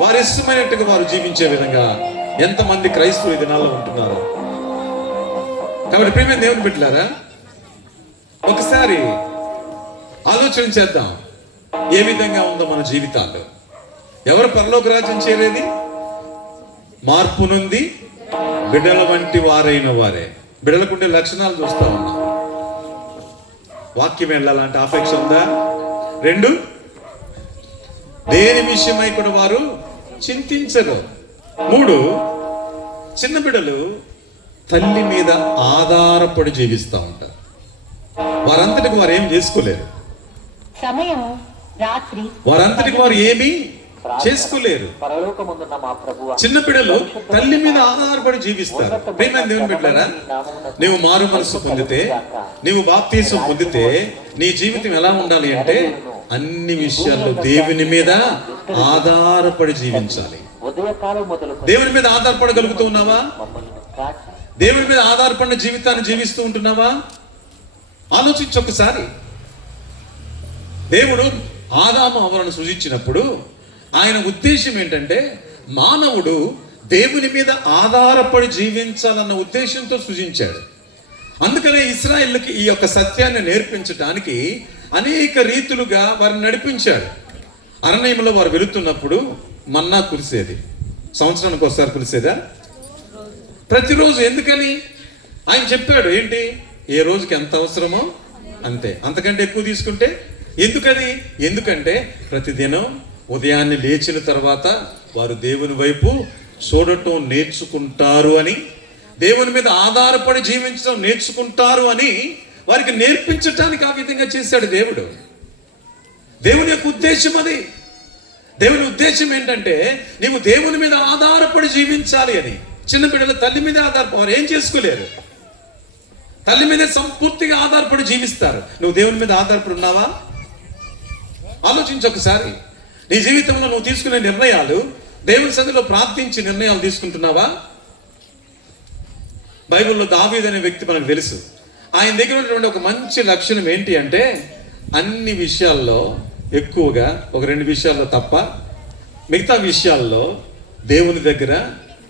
వారి ఇష్టమైనట్టుగా వారు జీవించే విధంగా ఎంతమంది క్రైస్తవులు ఈ దినాల్లో ఉంటున్నారు. కాబట్టి ప్రియమైన దేవుని బిడ్డలారా, ఒకసారి ఆలోచన చేద్దాం, ఏ విధంగా ఉందో మన జీవితాల్లో. ఎవరు పరలోక రాజ్యం చేరేది? మార్పు నుండి బిడ్డల వంటి వారైన వారే. బిడ్డలకుండే లక్షణాలు చూస్తా ఉన్నాం. వాక్యం వెళ్ళాలంటే ఆపేక్ష ఉందా? 2, దేని విషయమై కూడా వారు చింతించరు. 3, చిన్న బిడ్డలు తల్లి మీద ఆధారపడి జీవిస్తూ ఉంటారు. వారంతటికి వారు ఏం చేసుకోలేరు. వారంతటికి వారు ఏమీ చేసుకోలేరు. చిన్న బిడ్డలు తల్లి మీద ఆధారపడి జీవిస్తారు. ప్రియమైన దేవుని బిడ్డలారా, నీవు మారు మనసు పొందితే, నీవు బాప్తీసం పొందితే నీ జీవితం ఎలా ఉండాలి అంటే అన్ని విషయాల్లో దేవుని మీద ఆధారపడి జీవించాలి. దేవుని మీద ఆధారపడగలుగుతూ ఉన్నావా? దేవుని మీద ఆధారపడిన జీవితాన్ని జీవిస్తూ ఉంటున్నావా? ఆలోచించు ఒకసారి. దేవుడు ఆదాము హవ్వలను సృజించినప్పుడు ఆయన ఉద్దేశం ఏంటంటే మానవుడు దేవుని మీద ఆధారపడి జీవించాలన్న ఉద్దేశంతో సృజించాడు. అందుకనే ఇశ్రాయేలుకి ఈ యొక్క సత్యాన్ని నేర్పించడానికి అనేక రీతులుగా వారిని నడిపించాడు. అరణ్యంలో వారు వెళుతున్నప్పుడు మన్నా కురిసేది. సంవత్సరానికి ఒకసారి కురిసేదా? ప్రతిరోజు. ఎందుకని? ఆయన చెప్పాడు ఏంటి, ఏ రోజుకి ఎంత అవసరమో అంతే, అంతకంటే ఎక్కువ తీసుకుంటే ఎందుకది? ఎందుకంటే ప్రతిదినం ఉదయాన్నే లేచిన తర్వాత వారు దేవుని వైపు చూడటం నేర్చుకుంటారు అని, దేవుని మీద ఆధారపడి జీవించడం నేర్చుకుంటారు అని వారికి నేర్పించటానికి ఆ విధంగా చేశాడు దేవుడు. దేవుని యొక్క ఉద్దేశం అది. దేవుని ఉద్దేశం ఏంటంటే నీవు దేవుని మీద ఆధారపడి జీవించాలి అని. చిన్న బిడ్డలు తల్లి మీద ఆధారపడి ఏం చేసుకోలేరు. తల్లి మీద సంపూర్తిగా ఆధారపడి జీవిస్తారు. నువ్వు దేవుని మీద ఆధారపడి ఉన్నావా? ఆలోచించు ఒకసారి. నీ జీవితంలో నువ్వు తీసుకునే నిర్ణయాలు దేవుని సన్నిధిలో ప్రార్థించి నిర్ణయాలు తీసుకుంటున్నావా? బైబిల్లో దావీదు అనే వ్యక్తి మనకు తెలుసు. ఆయన దగ్గర ఉన్నటువంటి ఒక మంచి లక్షణం ఏంటి అంటే అన్ని విషయాల్లో ఎక్కువగా ఒక 2 విషయాల్లో తప్ప మిగతా విషయాల్లో దేవుని దగ్గర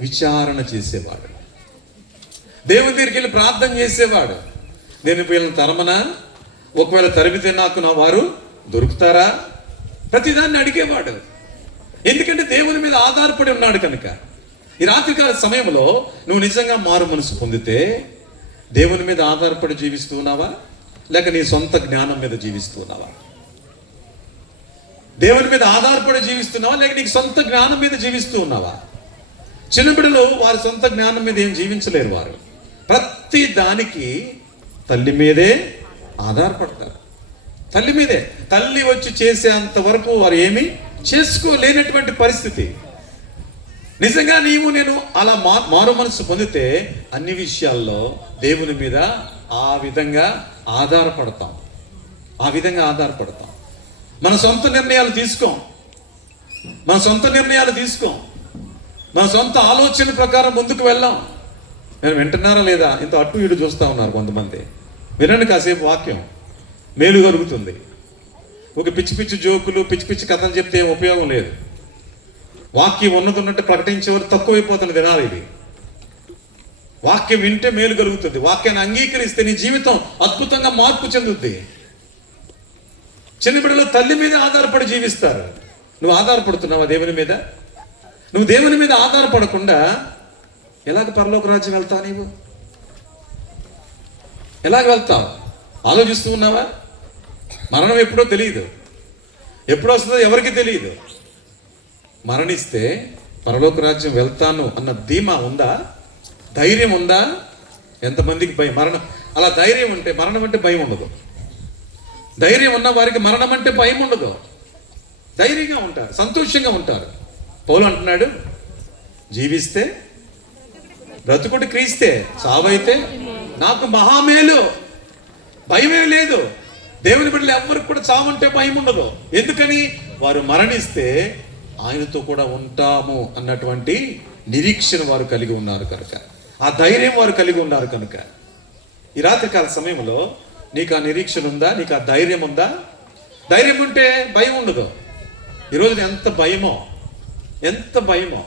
విచారణ చేసేవాడు. దేవుని దగ్గరికి వెళ్ళి ప్రార్థన చేసేవాడు. నేను వీళ్ళని తరమనా, ఒకవేళ తరిమితే నాకు నా వారు దొరుకుతారా, ప్రతిదాన్ని అడిగేవాడు. ఎందుకంటే దేవుని మీద ఆధారపడి ఉన్నాడు కనుక. ఈ రాత్రికాల సమయంలో నువ్వు నిజంగా మారు మనసు పొందితే దేవుని మీద ఆధారపడి జీవిస్తూ ఉన్నావా, లేక నీ సొంత జ్ఞానం మీద జీవిస్తూ ఉన్నావా? దేవుని మీద ఆధారపడి జీవిస్తున్నావా, లేక నీకు సొంత జ్ఞానం మీద జీవిస్తూ ఉన్నావా? చిన్న బిడ్డలు వారి సొంత జ్ఞానం మీద ఏం జీవించలేరు. వారు ప్రతి దానికి తల్లి మీదే ఆధారపడతారు. తల్లి మీదే. తల్లి వచ్చి చేసేంత వరకు వారు ఏమీ చేసుకోలేనటువంటి పరిస్థితి. నిజంగా నీవు నేను అలా మారు మనసు పొందితే అన్ని విషయాల్లో దేవుని మీద ఆ విధంగా ఆధారపడతాం. ఆ విధంగా ఆధారపడతాం. మన సొంత నిర్ణయాలు తీసుకోం. మన సొంత నిర్ణయాలు తీసుకోం. మన సొంత ఆలోచన ప్రకారం ముందుకు వెళ్ళాం. నేను వింటున్నారా లేదా? ఇంత అటు ఇటు చూస్తూ ఉన్నారు కొంతమంది. వినండి కాసేపు వాక్యం, మేలు కలుగుతుంది. ఒక పిచ్చి పిచ్చి జోకులు, పిచ్చి పిచ్చి కథలు చెప్తే ఏం ఉపయోగం లేదు. వాక్యం ఉన్నట్టు ప్రకటించేవారు తక్కువైపోతున్న దినాలు ఇది. వాక్యం వింటే మేలు కలుగుతుంది. వాక్యాన్ని అంగీకరిస్తే నీ జీవితం అద్భుతంగా మార్పు చెందుద్ది. చిన్న బిడ్డలు తల్లి మీద ఆధారపడి జీవిస్తారు. నువ్వు ఆధారపడుతున్నావా దేవుని మీద? నువ్వు దేవుని మీద ఆధారపడకుండా ఎలాగ పరలోక రాజ్యం వెళ్తావు? నీవు ఎలాగ వెళ్తావు? ఆలోచిస్తూ ఉన్నావా? మరణం ఎప్పుడో తెలియదు. ఎప్పుడు వస్తుందో ఎవరికి తెలియదు. మరణిస్తే పరలోక రాజ్యం వెళ్తాను అన్న ధీమా ఉందా? ధైర్యం ఉందా? ఎంతమందికి భయం? మరణం అలా ధైర్యం ఉంటే మరణం అంటే భయం ఉండదు. ధైర్యం ఉన్న వారికి మరణం అంటే భయం ఉండదు. ధైర్యంగా ఉంటారు, సంతోషంగా ఉంటారు. పౌలు అంటున్నాడు, జీవిస్తే బ్రతుకుడు క్రీస్తే, చావైతే నాకు మహామేలు. భయమే లేదు. దేవుని బిడ్డలు ఎవరికి కూడా చావంటే భయం ఉండదు. ఎందుకని? వారు మరణిస్తే ఆయనతో కూడా ఉంటాము అన్నటువంటి నిరీక్షణ వారు కలిగి ఉన్నారు కనుక, ఆ ధైర్యం వారు కలిగి ఉన్నారు కనుక. ఈ రాత్రికాల సమయంలో నీకు ఆ నిరీక్షణ ఉందా? నీకు ఆ ధైర్యం ఉందా? ధైర్యం ఉంటే భయం ఉండదు. ఈరోజు ఎంత భయమో, ఎంత భయమో.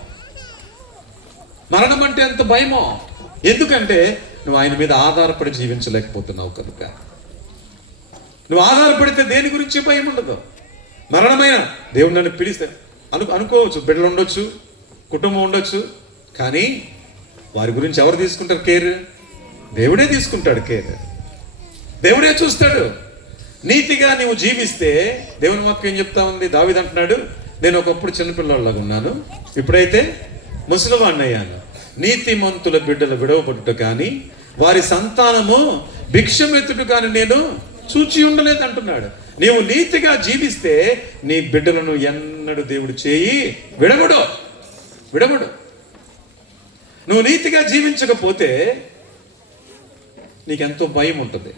మరణం అంటే ఎంత భయమో. ఎందుకంటే నువ్వు ఆయన మీద ఆధారపడి జీవించలేకపోతున్నావు కనుక. నువ్వు ఆధారపడితే దేని గురించి భయం ఉండదు. మరణమైన దేవుడు నన్ను పిలిస్తే అనుకోవచ్చు, బిడ్డలు ఉండొచ్చు, కుటుంబం ఉండొచ్చు, కానీ వారి గురించి ఎవరు తీసుకుంటారు కేర్? దేవుడే తీసుకుంటాడు కేర్. దేవుడే చూస్తాడు. నీతిగా నీవు జీవిస్తే దేవుని వాక్యం ఏం చెప్తా ఉంది? దావీదు అంటున్నాడు, నేను ఒకప్పుడు చిన్నపిల్లలాగా ఉన్నాను, ఇప్పుడైతే ముసలివాణ్ణి అయ్యాను. నీతిమంతుల బిడ్డలు విడవబడుట కానీ వారి సంతానము భిక్షమెత్తుట కానీ నేను చూచి ఉండలేదు అంటున్నాడు. నీవు నీతిగా జీవిస్తే నీ బిడ్డలను ఎన్నడూ దేవుడు చేయి విడవడు. నువ్వు నీతిగా జీవించకపోతే నీకెంతో భయం ఉంటుంది.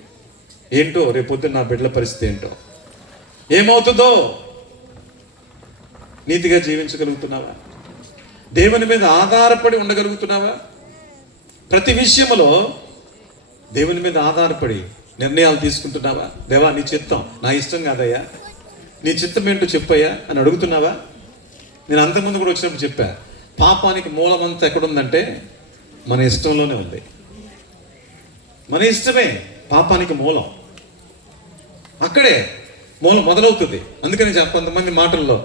ఏంటో రేపొద్దున నా బిడ్డల పరిస్థితి ఏంటో, ఏమవుతుందో. నీతిగా జీవించగలుగుతున్నావా? దేవుని మీద ఆధారపడి ఉండగలుగుతున్నావా? ప్రతి విషయంలో దేవుని మీద ఆధారపడి నిర్ణయాలు తీసుకుంటున్నావా? దేవా నీ చిత్తం, నా ఇష్టం కాదయ్యా, నీ చిత్తం ఏంటో చెప్పయ్యా అని అడుగుతున్నావా? నేను అంతకుముందు కూడా వచ్చినప్పుడు చెప్పా, పాపానికి మూలమంతా ఎక్కడుందంటే మన ఇష్టంలోనే ఉంది. మన ఇష్టమే పాపానికి మూలం, అక్కడే మూలం మొదలవుతుంది. అందుకని కొంతమంది మాటల్లో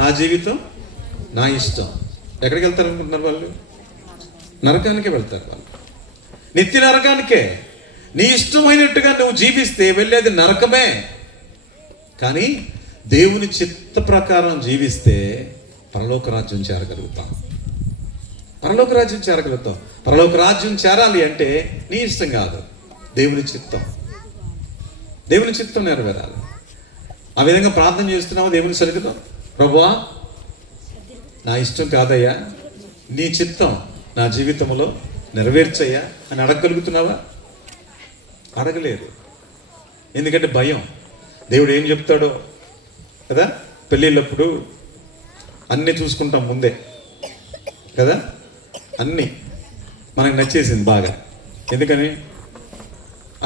నా జీవితం నా ఇష్టం. ఎక్కడికి వెళ్తారు అనుకుంటున్నారు వాళ్ళు? నరకానికే వెళ్తారు వాళ్ళు, నిత్య నరకానికే. నీ ఇష్టమైనట్టుగా నువ్వు జీవిస్తే వెళ్ళేది నరకమే. కానీ దేవుని చిత్త ప్రకారం జీవిస్తే పరలోక రాజ్యం చేరగలుగుతాం. పరలోక రాజ్యం చేరగలుగుతాం. పరలోక రాజ్యం చేరాలి అంటే నీ ఇష్టం కాదు, దేవుని చిత్తం. దేవుని చిత్తం నెరవేరాలి. ఆ విధంగా ప్రార్థన చేస్తున్నావా దేవుని సన్నిధిలో? ప్రభువా, నా ఇష్టం కాదయ్యా, నీ చిత్తం నా జీవితంలో నెరవేర్చయ్యా అని అడగగలుగుతున్నావా? అడగలేదు. ఎందుకంటే భయం. దేవుడు ఏం చెప్తాడో కదా. పెళ్ళిళ్ళప్పుడు అన్నీ చూసుకుంటాం ముందే కదా, అన్నీ మనకు నచ్చేసింది బాగా. ఎందుకని?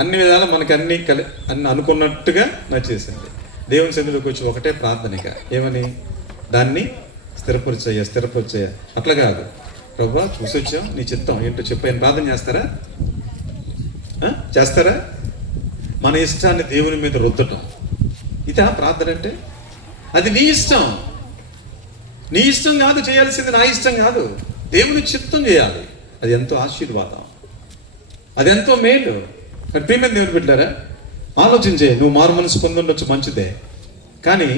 అన్ని విధాలు మనకి అన్ని అనుకున్నట్టుగా నచ్చేసింది. దేవుని సన్నిధిలోకి వచ్చి ఒకటే ప్రార్థనిక, ఏమని? దాన్ని స్థిరపరిచయ్యా. అట్లా కాదు, ప్రభువా చూసి వచ్చాం, నీ చిత్తం ఏంటో చెప్పని ప్రార్థన చేస్తారా? మన ఇష్టాన్ని దేవుని మీద రుద్దటం, ఇదా ప్రార్థన అంటే? అది నీ ఇష్టం. నీ ఇష్టం కాదు చేయాల్సింది, నా ఇష్టం కాదు, దేవుని చిత్తం చేయాలి. అది ఎంతో ఆశీర్వాదం, అది ఎంతో మేలు. కానీ ప్రియమైన దేవుని బిడ్డలారా, ఆలోచించే. నువ్వు మారు మనసు పొందుండొచ్చు, మంచిదే. కానీ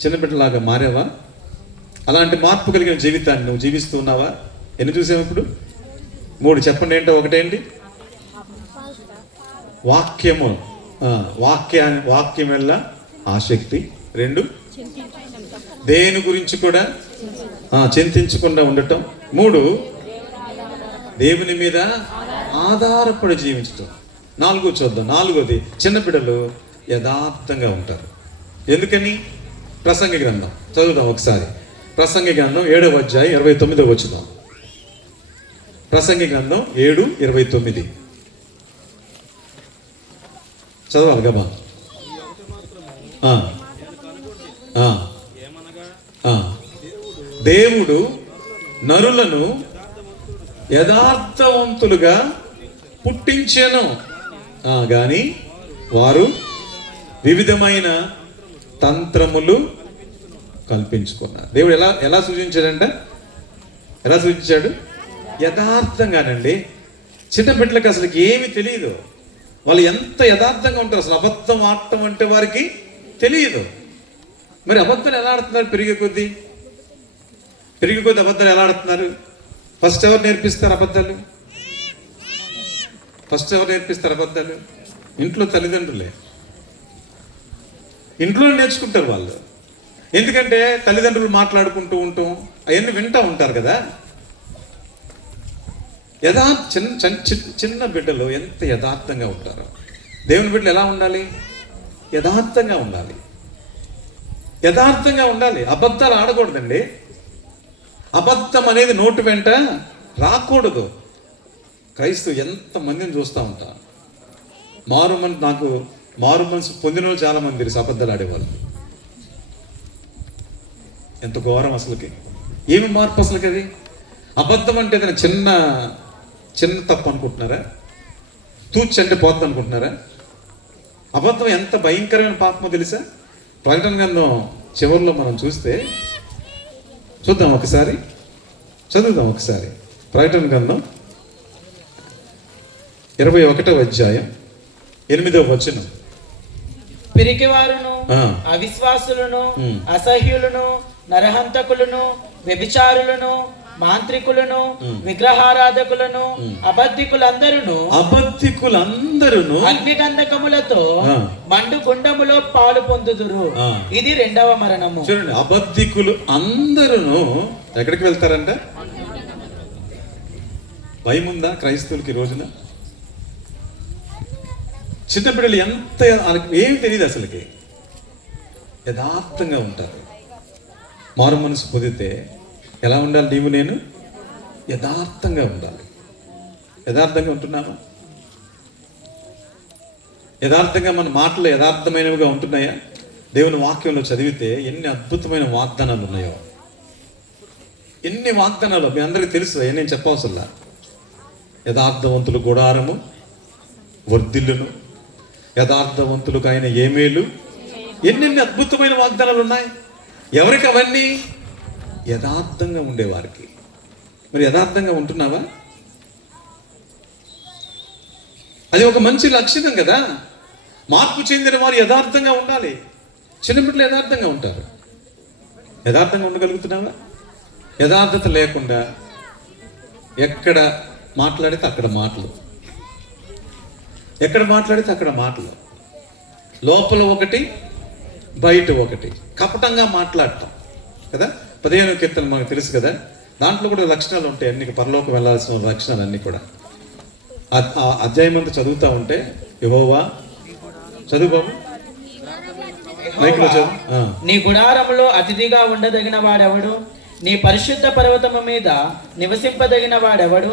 చిన్న బిడ్డలాగా మారావా? అలాంటి మార్పు కలిగిన జీవితాన్ని నువ్వు జీవిస్తూ ఉన్నావా? ఎన్ని చూసావు ఇప్పుడు? 3 చెప్పండి. ఏంటో? ఒకటేంటి? వాక్యము, వాక్యం వల్ల ఆసక్తి. 2, దేని గురించి కూడా చింతించకుండా ఉండటం. 3, దేవుని మీద ఆధారపడి జీవించటం. 4 చూద్దాం. 4వది, చిన్న బిడ్డలు యథార్థంగా ఉంటారు. ఎందుకని? ప్రసంగి గ్రంథం చదువుదాం ఒకసారి. ప్రసంగి గ్రంథం 7వ అధ్యాయం 29వ వచనం. ప్రసంగి గ్రంథం 7:29 చదవాలి గబా. దేవుడు నరులను యథార్థవంతులుగా పుట్టించెను, గాని వారు వివిధమైన తంత్రములు కల్పించుకున్నారు. దేవుడు ఎలా సూచించాడంట? ఎలా సూచించాడు? యథార్థంగానండి. చిన్న బిడ్డలకు అసలు ఏమి తెలియదు. వాళ్ళు ఎంత యథార్థంగా ఉంటారు. అసలు అబద్ధం ఆడటం అంటే వారికి తెలియదు. మరి అబద్ధాలు ఎలా ఆడుతున్నారు? పెరిగే కొద్దీ అబద్ధాలు ఎలా ఆడుతున్నారు? ఫస్ట్ ఎవరు నేర్పిస్తారు అబద్ధాలు? ఇంట్లో తల్లిదండ్రులే. ఇంట్లో నేర్చుకుంటారు వాళ్ళు. ఎందుకంటే తల్లిదండ్రులు మాట్లాడుకుంటూ ఉంటాం, అవన్నీ వింటూ ఉంటారు కదా. చిన్న బిడ్డలు ఎంత యథార్థంగా ఉంటారో. దేవుని బిడ్డలు ఎలా ఉండాలి? యథార్థంగా ఉండాలి. అబద్ధాలు ఆడకూడదండి. అబద్ధం అనేది నోటు వెంట రాకూడదు. క్రైస్తవు ఎంతమందిని చూస్తూ ఉంటాను. నాకు మారు మనసు పొందిన వాళ్ళు చాలా మంది తెలుసు అబద్ధాలు ఆడేవాళ్ళు. ఎంత ఘోరం అసలుకి. ఏమి మార్పు అసలుకి? అది అబద్ధం అంటే ఏదైనా చిన్న తప్పు అనుకుంటున్నారా? తూచి అంటే పోతుంది అనుకుంటున్నారా? అబద్ధం ఎంత భయంకరమైన పాపమో తెలుసా? ప్రకటన గ్రంథం చివరిలో మనం చదువుదాం ఒకసారి. ప్రకటన గ్రంథం 21వ అధ్యాయం 8వ వచనం. పిరికివారును, అవిశ్వాసులను, అసహ్యులను, నరహంతకులను, వ్యభిచారులను, మాంత్రికులను, విగ్రహారాధకులను, అబద్ధికులందరూ అగ్నిగంధకములతో మండు గుండములో పాలు పొందుదురు. ఇది 2వ మరణము. చూడండి, అబద్ధికులు అందరూ ఎక్కడికి వెళ్తారంట? భయం ఉందా క్రైస్తవులకి ఈ రోజున? చిన్న బిడ్డలు ఎంత ఏమి తెలియదు అసలుకి. యథార్థంగా ఉంటారు. మారు మనసు పొందితే ఎలా ఉండాలి? నీవు నేను యథార్థంగా ఉండాలి. యథార్థంగా ఉంటున్నావా? యథార్థంగా మన మాటలు యథార్థమైనవిగా ఉంటున్నాయా? దేవుని వాక్యంలో చదివితే ఎన్ని అద్భుతమైన వాగ్దానాలు ఉన్నాయో, ఎన్ని వాగ్దానాలు మీ అందరికీ తెలుసు, నేను చెప్పవసరంలా. యథార్థవంతులు గుడారము వర్ధిల్లును, యథార్థవంతులకు ఆయన ఏమేలు, ఎన్నెన్ని అద్భుతమైన వాగ్దానాలు ఉన్నాయి. ఎవరికి అవన్నీ? యథార్థంగా ఉండేవారికి. మరి యథార్థంగా ఉంటున్నావా? అది ఒక మంచి లక్షణం కదా. మార్పు చెందిన వారు యథార్థంగా ఉండాలి. చిన్నపిల్లలు యథార్థంగా ఉంటారు. యథార్థంగా ఉండగలుగుతున్నావా? యథార్థత లేకుండా ఎక్కడ మాట్లాడితే అక్కడ మాటలు, ఎక్కడ మాట్లాడితే అక్కడ మాటలు, లోపల ఒకటి బయట ఒకటి, కపటంగా మాట్లాడటం కదా. 15వ కీర్తన మనకు తెలుసు కదా, దాంట్లో కూడా లక్షణాలు ఉంటాయి అన్ని, పరలోకం వెళ్ళాల్సిన లక్షణాలు అన్నీ కూడా. ఆ అధ్యాయం అంతా చదువుతూ ఉంటే, యెహోవా చదువు బాబు, మైక్లో చదువు. నీ గుడారములో అతిథిగా ఉండదగిన వాడెవడు? నీ పరిశుద్ధ పర్వతము మీద నివసింపదగిన వాడెవడు?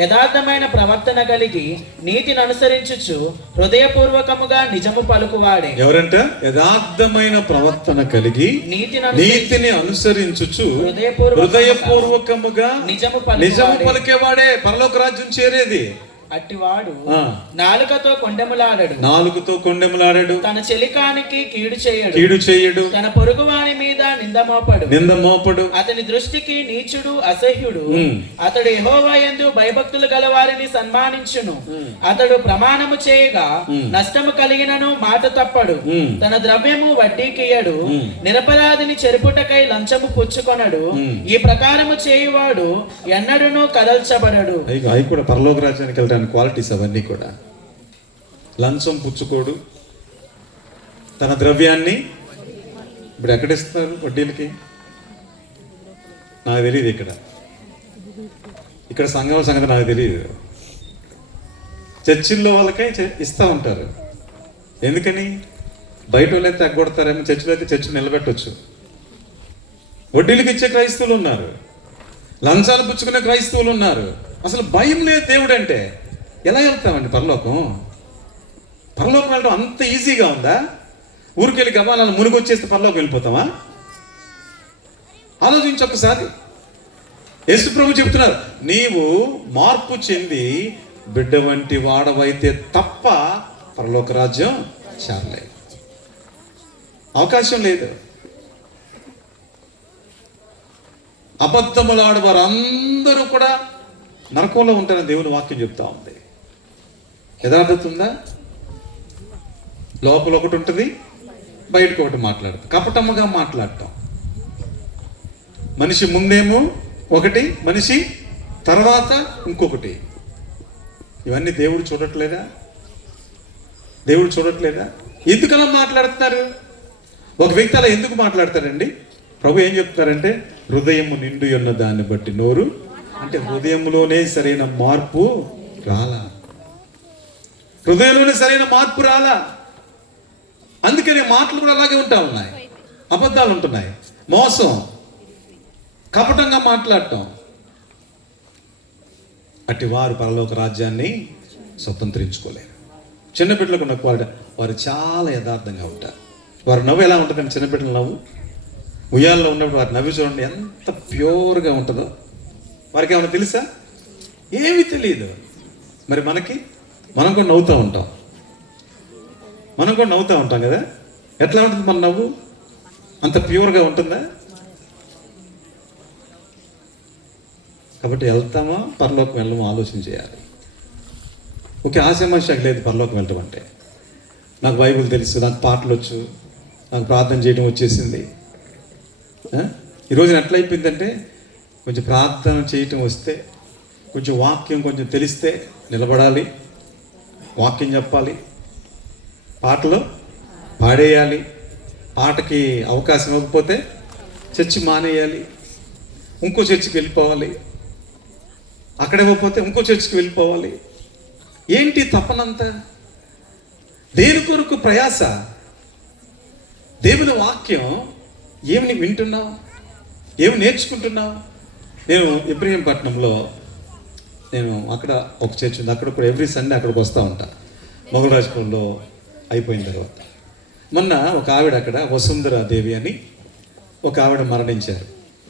యథార్థమైన ప్రవర్తన కలిగి నీతిని అనుసరించుచు హృదయపూర్వకముగా నిజము పలుకువాడే. ఎవరంట? యథార్థమైన ప్రవర్తన కలిగి నీతిని అనుసరించుచు హృదయపూర్వకముగా నిజము పలికేవాడే పరలోక రాజ్యం చేరేది. అట్టివాడు నాలుకతో కొండెములాడడు, తన చెలికానికి కీడు చేయడు, తన పొరుగువాని మీద నింద మోపడు. అతని దృష్టికి నీచుడు అసహ్యుడు. అతడు యెహోవా యందు భయభక్తులు గల వారిని సన్మానించును. అతడు ప్రమాణము చేయగా నష్టము కలిగినను మాట తప్పడు. తన ద్రవ్యము వడ్డీకియ్యడు. నిరపరాధిని చెరుపుటకై లంచము పుచ్చుకొనడు. ఈ ప్రకారము చేయువాడు ఎన్నడూనూ కదల్చబడడు. అవి కూడా పరలోక రాజ్యానికి వెళ్ళడానికి క్వాలిటీస్ అవన్నీ కూడా. లంచం పుచ్చుకోడు, తన ద్రవ్యాన్ని ఇప్పుడు ఎక్కడిస్తారు వడ్డీలకి? నాకు తెలియదు. ఇక్కడ సంఘం సంగతి నాకు తెలియదు. చర్చిల్లో వాళ్ళకే ఇస్తూ ఉంటారు. ఎందుకని? బయట వాళ్ళైతే ఎగ్గొడతారేమో, చర్చిలో అయితే చర్చి నిలబెట్టవచ్చు. వడ్డీలకు ఇచ్చే క్రైస్తవులు ఉన్నారు, లంచాలు పుచ్చుకునే క్రైస్తవులు ఉన్నారు. అసలు భయం లేదు దేవుడు అంటే. ఎలా వెళ్తామండి పరలోకం? పరలోకం వెళ్ళడం అంత ఈజీగా ఉందా? ఊరికెళ్ళి గబాలను మునిగొచ్చేస్తే పరలోకం వెళ్ళిపోతామా? ఆలోచించి ఒకసారి. యేసు ప్రభు చెప్తున్నారు, నీవు మార్పు చెంది బిడ్డ వంటి వాడవైతే తప్ప పరలోక రాజ్యం చేరలేదు. అవకాశం లేదు. అబద్ధములాడు వారు అందరూ కూడా నరకంలో ఉంటారని దేవుని వాక్యం చెప్తా ఉంది. యథార్థత ఉందా? లోపల ఒకటి ఉంటుంది, బయటకు ఒకటి మాట్లాడతాం, కపటముగా మాట్లాడటం. మనిషి ముందేమో ఒకటి, మనిషి తర్వాత ఇంకొకటి. ఇవన్నీ దేవుడు చూడట్లేదా? దేవుడు చూడట్లేదా? ఎందుకలా మాట్లాడుతున్నారు? ఒక వ్యక్తి అలా ఎందుకు మాట్లాడతారండి? ప్రభు ఏం చెప్తారంటే, హృదయము నిండు ఉన్న దాన్ని బట్టి నోరు. అంటే హృదయంలోనే సరైన మార్పు రాలా, హృదయంలోనే సరైన మార్పు రాలా. అందుకనే మాటలు కూడా అలాగే ఉంటా ఉన్నాయి. అబద్ధాలు ఉంటున్నాయి, మోసం, కపటంగా మాట్లాడటం. అట్టి వారు పరలోక రాజ్యాన్ని స్వతంత్రించుకోలేరు. చిన్నపిల్లలకు ఉన్న క్వాలిటీ, వారు చాలా యథార్థంగా ఉంటారు. వారి నవ్వు ఎలా ఉంటుందండి? చిన్నపిల్లల నవ్వు, ఉయ్యాల్లో ఉన్నప్పుడు వారి నవ్వు చూడండి ఎంత ప్యూర్గా ఉంటుందో. వారికి ఏమైనా తెలుసా? ఏమీ తెలియదు. మరి మనం కూడా నవ్వుతూ ఉంటాం కదా. ఎట్లా ఉంటుంది మన నవ్వు? అంత ప్యూర్గా ఉంటుందా? కాబట్టి వెళ్తామా పరలోకం వెళ్ళమో ఆలోచన చేయాలి. ఓకే, ఆశమాషకు లేదు పరలోకం వెళ్ళటం అంటే. నాకు బైబిల్ తెలుసు, నాకు పాటలు వచ్చు, నాకు ప్రార్థన చేయడం వచ్చేసింది. ఈరోజు ఎట్లా అయిపోయిందంటే, కొంచెం ప్రార్థన చేయటం వస్తే, కొంచెం వాక్యం కొంచెం తెలిస్తే నిలబడాలి, వాక్యం చెప్పాలి, పాటలు పాడేయాలి, పాటకి అవకాశం ఇవ్వకపోతే చర్చి మానేయాలి, ఇంకో చర్చికి వెళ్ళిపోవాలి, అక్కడ ఇవ్వకపోతే ఇంకో చర్చికి వెళ్ళిపోవాలి. ఏంటి తపనంతా? దేని కొరకు ప్రయాస? దేవుని వాక్యం ఏమి వింటున్నావు, ఏమి నేర్చుకుంటున్నావు? నేను ఇబ్రహీంపట్నంలో అక్కడ ఒక చర్చ్ ఉంది, అక్కడ కూడా ఎవ్రీ సండే అక్కడికి వస్తూ ఉంటా. మొగలరాజపురంలో అయిపోయిన తర్వాత మొన్న ఒక ఆవిడ అక్కడ వసుంధరా దేవి అని ఒక ఆవిడ మరణించారు.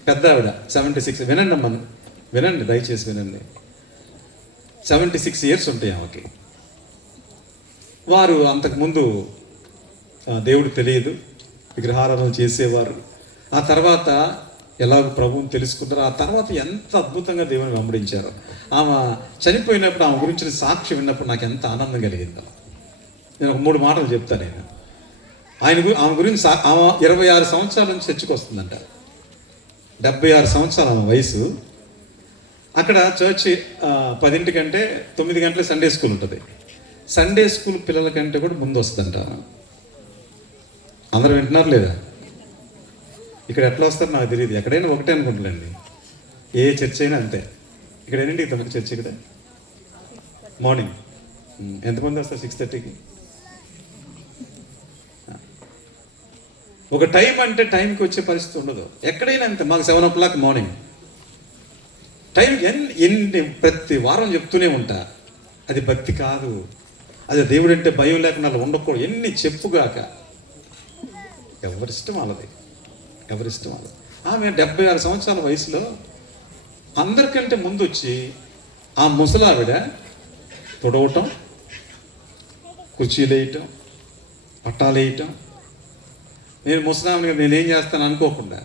పెద్ద ఆవిడ 76. వినండి అమ్మ, వినండి, దయచేసి వినండి. 76 years ఉంటాయి ఆమెకి. వారు అంతకుముందు దేవుడు తెలియదు, విగ్రహారాధన చేసేవారు. ఆ తర్వాత ఎలాగో ప్రభువుని తెలుసుకున్నారో, ఆ తర్వాత ఎంత అద్భుతంగా దేవుని వెంబడించారో. ఆమె చనిపోయినప్పుడు ఆమె గురించిన సాక్ష్యం విన్నప్పుడు నాకు ఎంత ఆనందం కలిగిందో. నేను ఒక 3 మాటలు చెప్తాను. నేను ఆమె గురించి ఆమె 26 సంవత్సరాల నుంచి చర్చికి వస్తుందంట. 76 సంవత్సరాలు ఆమె వయసు. అక్కడ చర్చి 10 కంటే 9 గంటల సండే స్కూల్ ఉంటుంది. సండే స్కూల్ పిల్లల కంటే కూడా ముందు వస్తుందంట. అందరూ వింటున్నారు లేదా? ఇక్కడ ఎట్లా వస్తారు నాకు తెలియదు. ఎక్కడైనా ఒకటే అనుకుంటుందండి, ఏ చర్చ్ అయినా అంతే. ఇక్కడ ఏంటంటే తనకు చర్చ్ ఇక్కడ మార్నింగ్ ఎంతమంది వస్తారు? 6:30కి. ఒక టైం అంటే టైంకి వచ్చే పరిస్థితి ఉండదు. ఎక్కడైనా అంతే. మాకు 7 o'clock మార్నింగ్ టైంకి ఎన్ని ప్రతి వారం చెప్తూనే ఉంటా. అది భక్తి కాదు, అది దేవుడు అంటే భయం లేకుండా ఉండకూడదు. ఎన్ని చెప్పుగాక ఎవరిష్టం వాళ్ళది, ఎవరిష్టం వాళ్ళది. ఆమె 76 సంవత్సరాల వయసులో అందరికంటే ముందు వచ్చి ఆ ముసలావిడ తొడవటం, కుర్చీలు వేయటం, పట్టాలు వేయటం. నేను ముసలావిని నేనేం చేస్తాను అనుకోకుండా,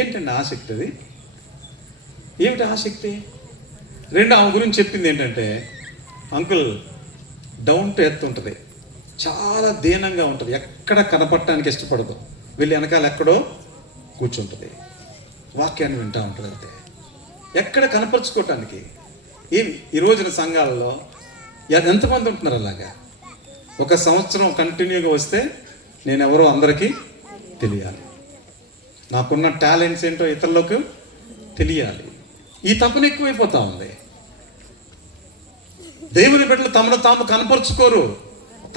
ఏంటండి ఆసక్తి అది? ఏమిటి ఆసక్తి? 2 ఆమె గురించి చెప్పింది ఏంటంటే, అంకుల్ డౌన్ టు ఎర్త్ ఉంటుంది, చాలా దీనంగా ఉంటుంది, ఎక్కడ కనపడటానికి ఇష్టపడదు, వెళ్ళి వెనకాల ఎక్కడో కూర్చుంటుంది, వాక్యాన్ని వింటూ ఉంటుంది. అంతే, ఎక్కడ కనపరుచుకోవటానికి. ఏమి ఈ రోజున సంఘాలలో ఎంతమంది ఉంటున్నారు అలాగా? 1 సంవత్సరం కంటిన్యూగా వస్తే నేను ఎవరో అందరికీ తెలియాలి, నాకున్న టాలెంట్స్ ఏంటో ఇతరులకు తెలియాలి. ఈ తపన ఎక్కువైపోతా ఉంది. దేవుని బిడ్డలు తమను తాము కనపరుచుకోరు,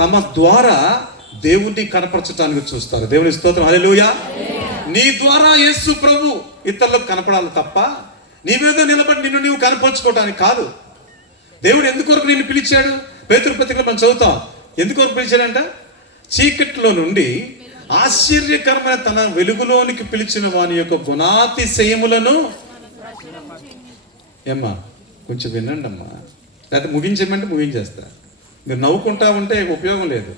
తమ ద్వారా దేవుణ్ణి కనపరచడానికి చూస్తారు. దేవుని స్తోత్రం, హల్లెలూయా. నీ ద్వారా యేసు ప్రభు ఇతరులకు కనపడాలి తప్ప నీవేదో నిలబడి నిన్ను నీవు కనపరుచుకోవటానికి కాదు. దేవుడు ఎందుకొరకు నిన్ను పిలిచాడు? పేతురు పత్రికలో మనం చదువుతాం. ఎందుకొరకు పిలిచాడంట? చీకట్లో నుండి ఆశ్చర్యకరమైన తన వెలుగులోనికి పిలిచిన వాని యొక్క గుణాతిశయములను. ఏమ్మా కొంచెం వినండి అమ్మా, లేకపోతే ముగించమంటే ముగించేస్తా. మీరు నవ్వుకుంటా ఉంటే ఉపయోగం లేదు.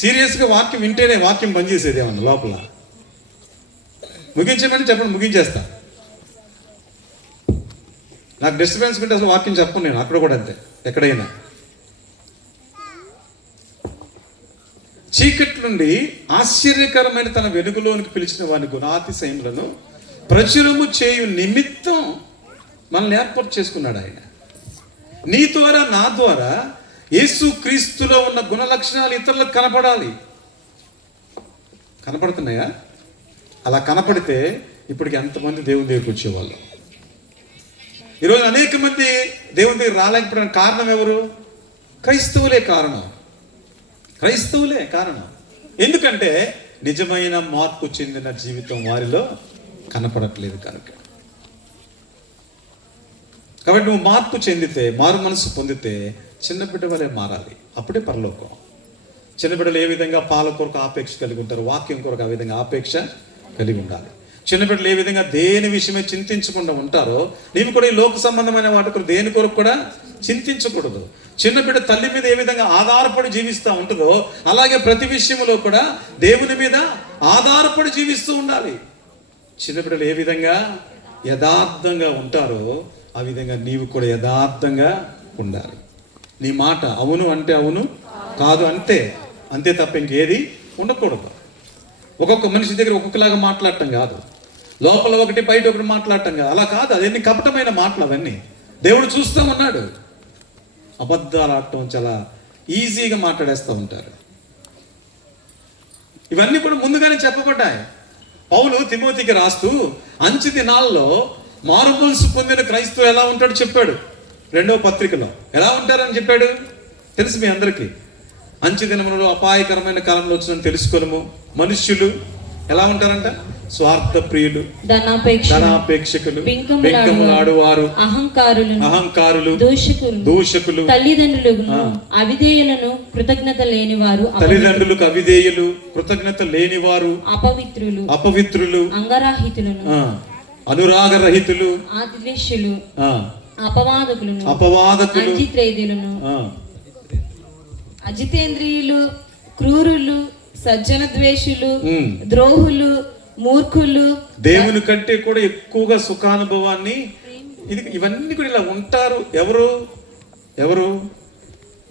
సీరియస్గా వాక్యం వింటేనే వాక్యం పనిచేసేది ఏమన్నా లోపల. ముగించమని చెప్పండి, ముగించేస్తా. నాకు డిస్టర్బెన్స్ ఉంటే అసలు వాక్యం చెప్పను నేను. అక్కడ కూడా అంతే, ఎక్కడైనా. చీకటి నుండి ఆశ్చర్యకరమైన తన వెలుగులోనికి పిలిచిన వాని గుణాతిశయములను ప్రచురము చేయు నిమిత్తం మనల్ని ఏర్పాటు చేసుకున్నాడు ఆయన. నీ ద్వారా నా ద్వారా యేసు క్రీస్తులో ఉన్న గుణ లక్షణాలు ఇతరులకు కనపడాలి. కనపడుతున్నాయా? అలా కనపడితే ఇప్పటికి ఎంతమంది దేవుని దగ్గరికి వచ్చేవాళ్ళు. ఈరోజు అనేక మంది దేవుని దగ్గర రాలేకపోవడానికి కారణం ఎవరు? క్రైస్తవులే కారణం. క్రైస్తవులే కారణం. ఎందుకంటే నిజమైన మార్పు చెందిన జీవితం వారిలో కనపడట్లేదు కనుక. కాబట్టి నువ్వు మార్పు చెందితే, మారు మనసు పొందితే చిన్నబిడ్డ వలె మారాలి. అప్పుడే పరలోకం. చిన్నబిడ్డలు ఏ విధంగా పాల కొరకు ఆపేక్ష కలిగి ఉంటారు, వాక్యం కొరకు ఆ విధంగా ఆపేక్ష కలిగి ఉండాలి. చిన్నబిడ్డలు ఏ విధంగా దేని విషయమే చింతించకుండా ఉంటారో, నీవు కూడా ఈ లోక సంబంధమైన వాటి కొరకు దేని కొరకు కూడా చింతించకూడదు. చిన్నబిడ్డ తల్లి మీద ఏ విధంగా ఆధారపడి జీవిస్తూ ఉంటుందో, అలాగే ప్రతి విషయంలో కూడా దేవుని మీద ఆధారపడి జీవిస్తూ ఉండాలి. చిన్నబిడ్డలు ఏ విధంగా యథార్థంగా ఉంటారో ఆ విధంగా నీవు కూడా యథార్థంగా ఉండాలి. నీ మాట అవును అంటే అవును, కాదు అంతే, అంతే తప్ప ఇంకేది ఉండకూడదు. ఒక్కొక్క మనిషి దగ్గర ఒక్కొక్కలాగా మాట్లాడటం కాదు, లోపల ఒకటి బయట ఒకటి మాట్లాడటం కాదు. అలా కాదు, అదన్నీ కపటమైన మాటలు. అవన్నీ దేవుడు చూస్తూ ఉన్నాడు. అబద్ధాలు ఆడటం చాలా ఈజీగా మాట్లాడేస్తూ ఉంటారు. ఇవన్నీ కూడా ముందుగానే చెప్పబడ్డాయి. పౌలు తిమోతికి రాస్తూ అంచె దినాల్లో మారు మనసు పొందిన క్రైస్తవుడు ఎలా ఉంటాడో చెప్పాడు. 2వ పత్రికలో ఎలా ఉంటారని చెప్పాడు తెలుసు మీ అందరికీ. అంచె దినములలో అపాయకరమైన కాలంలో వచ్చిన తెలుసుకోలేము. మనుష్యులు ఎలా ఉంటారంట? స్వార్థ ప్రియులు, ధనాపేక్షకులు, బింకములాడువారు, అహంకారులు, దూషకులు, అవిధేయులను, కృతజ్ఞత లేనివారు, తల్లిదండ్రులకు అవిధేయులు, కృతజ్ఞత లేనివారు, అపవిత్రులు, అంగరాహితులను, అనురాగరహితులు, ఆదిలేషులు, అపవాదకులను, అజితేంద్రియులు, క్రూరులు, సజ్జన ద్వేషులు, ద్రోహులు, మూర్ఖులు, దేవుని కంటే కూడా ఎక్కువగా సుఖానుభవాన్ని ఇవన్నీ కూడా ఇలా ఉంటారు. ఎవరు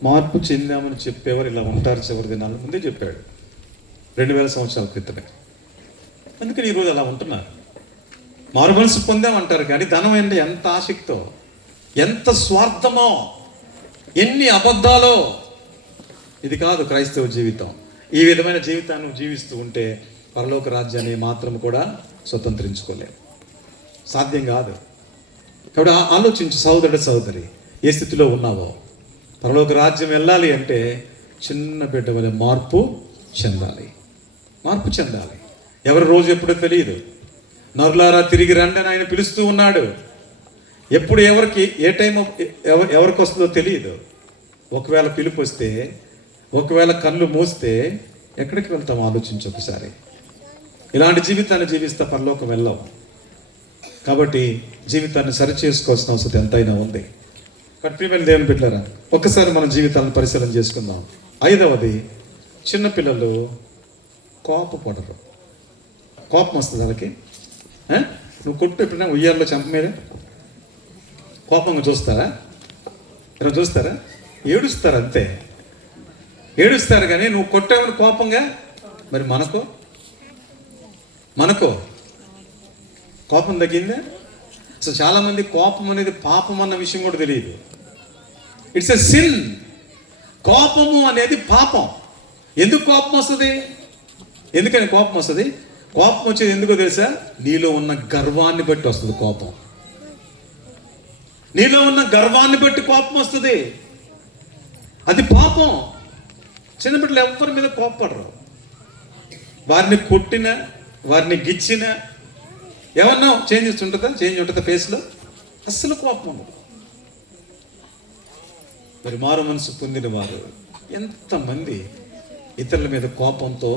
మార్పు చెందామని చెప్పేవారు ఇలా ఉంటారు. చివరి దినాల ముందే చెప్పాడు 2000 సంవత్సరాల క్రితమే. అందుకని ఈరోజు అలా ఉంటున్నారు. మారు మనసు పొందామంటారు కానీ ధనం అంటే ఎంత ఆసక్తో, ఎంత స్వార్థమో, ఎన్ని అబద్ధాలో. ఇది కాదు క్రైస్తవ జీవితం. ఈ విధమైన జీవితాన్ని జీవిస్తూ ఉంటే పరలోక రాజ్యాన్ని మాత్రం కూడా స్వతంత్రించుకోలేము, సాధ్యం కాదు. కాబట్టి ఆలోచించు సహోదరి, ఏ స్థితిలో ఉన్నావో. పరలోక రాజ్యం వెళ్ళాలి అంటే చిన్న బిడ్డ వలె మార్పు చెందాలి. ఎవరి రోజు ఎప్పుడో తెలియదు. నరులారా తిరిగి రండి అని ఆయన పిలుస్తూ ఉన్నాడు. ఎప్పుడు ఎవరికి ఏ టైం ఎవరికి వస్తుందో తెలియదు. ఒకవేళ పిలుపు వస్తే, ఒకవేళ కళ్ళు మూస్తే ఎక్కడికి వెళ్తాం ఆలోచించు ఒకసారి. ఇలాంటి జీవితాన్ని జీవిస్తే పరలోకం వెళ్ళాం. కాబట్టి జీవితాన్ని సరి చేసుకోవాల్సిన అవసరం ఎంతైనా ఉంది. కాబట్టి ప్రియమైన దేవుని బిడ్డలారా, ఒక్కసారి మన జీవితాలను పరిశీలన చేసుకుందాం. 5వది, చిన్నపిల్లలు కోపపడరు. కోపం వస్తుంది వాళ్ళకి. నువ్వు కొట్టు ఎప్పుడైనా ఉయ్యాల్లో చెంప మీద కోపంగా చూస్తారా? ఏడుస్తారు, అంతే. ఏడుస్తారు కానీ నువ్వు కొట్టామని కోపంగా. మరి మనకో కోపం తగ్గిందా? అసలు చాలామంది కోపం అనేది పాపం అన్న విషయం కూడా తెలియదు. It's a sin. కోపము అనేది పాపం. ఎందుకు కోపం వస్తుంది? ఎందుకని కోపం వస్తుంది? కోపం వచ్చేది ఎందుకో తెలుసా? నీలో ఉన్న గర్వాన్ని బట్టి వస్తుంది కోపం. నీలో ఉన్న గర్వాన్ని బట్టి కోపం వస్తుంది. అది పాపం. చిన్నపిల్లలు ఎవరి మీద కోపపడరు. వారిని కొట్టిన, వారిని గిచ్చిన, ఏమన్నా చేంజ్ ఉంటుందా ఫేస్లో? అస్సలు కోపం ఉండదు. మరి మారు మనసు పొందిన వారు ఎంతమంది ఇతరుల మీద కోపంతో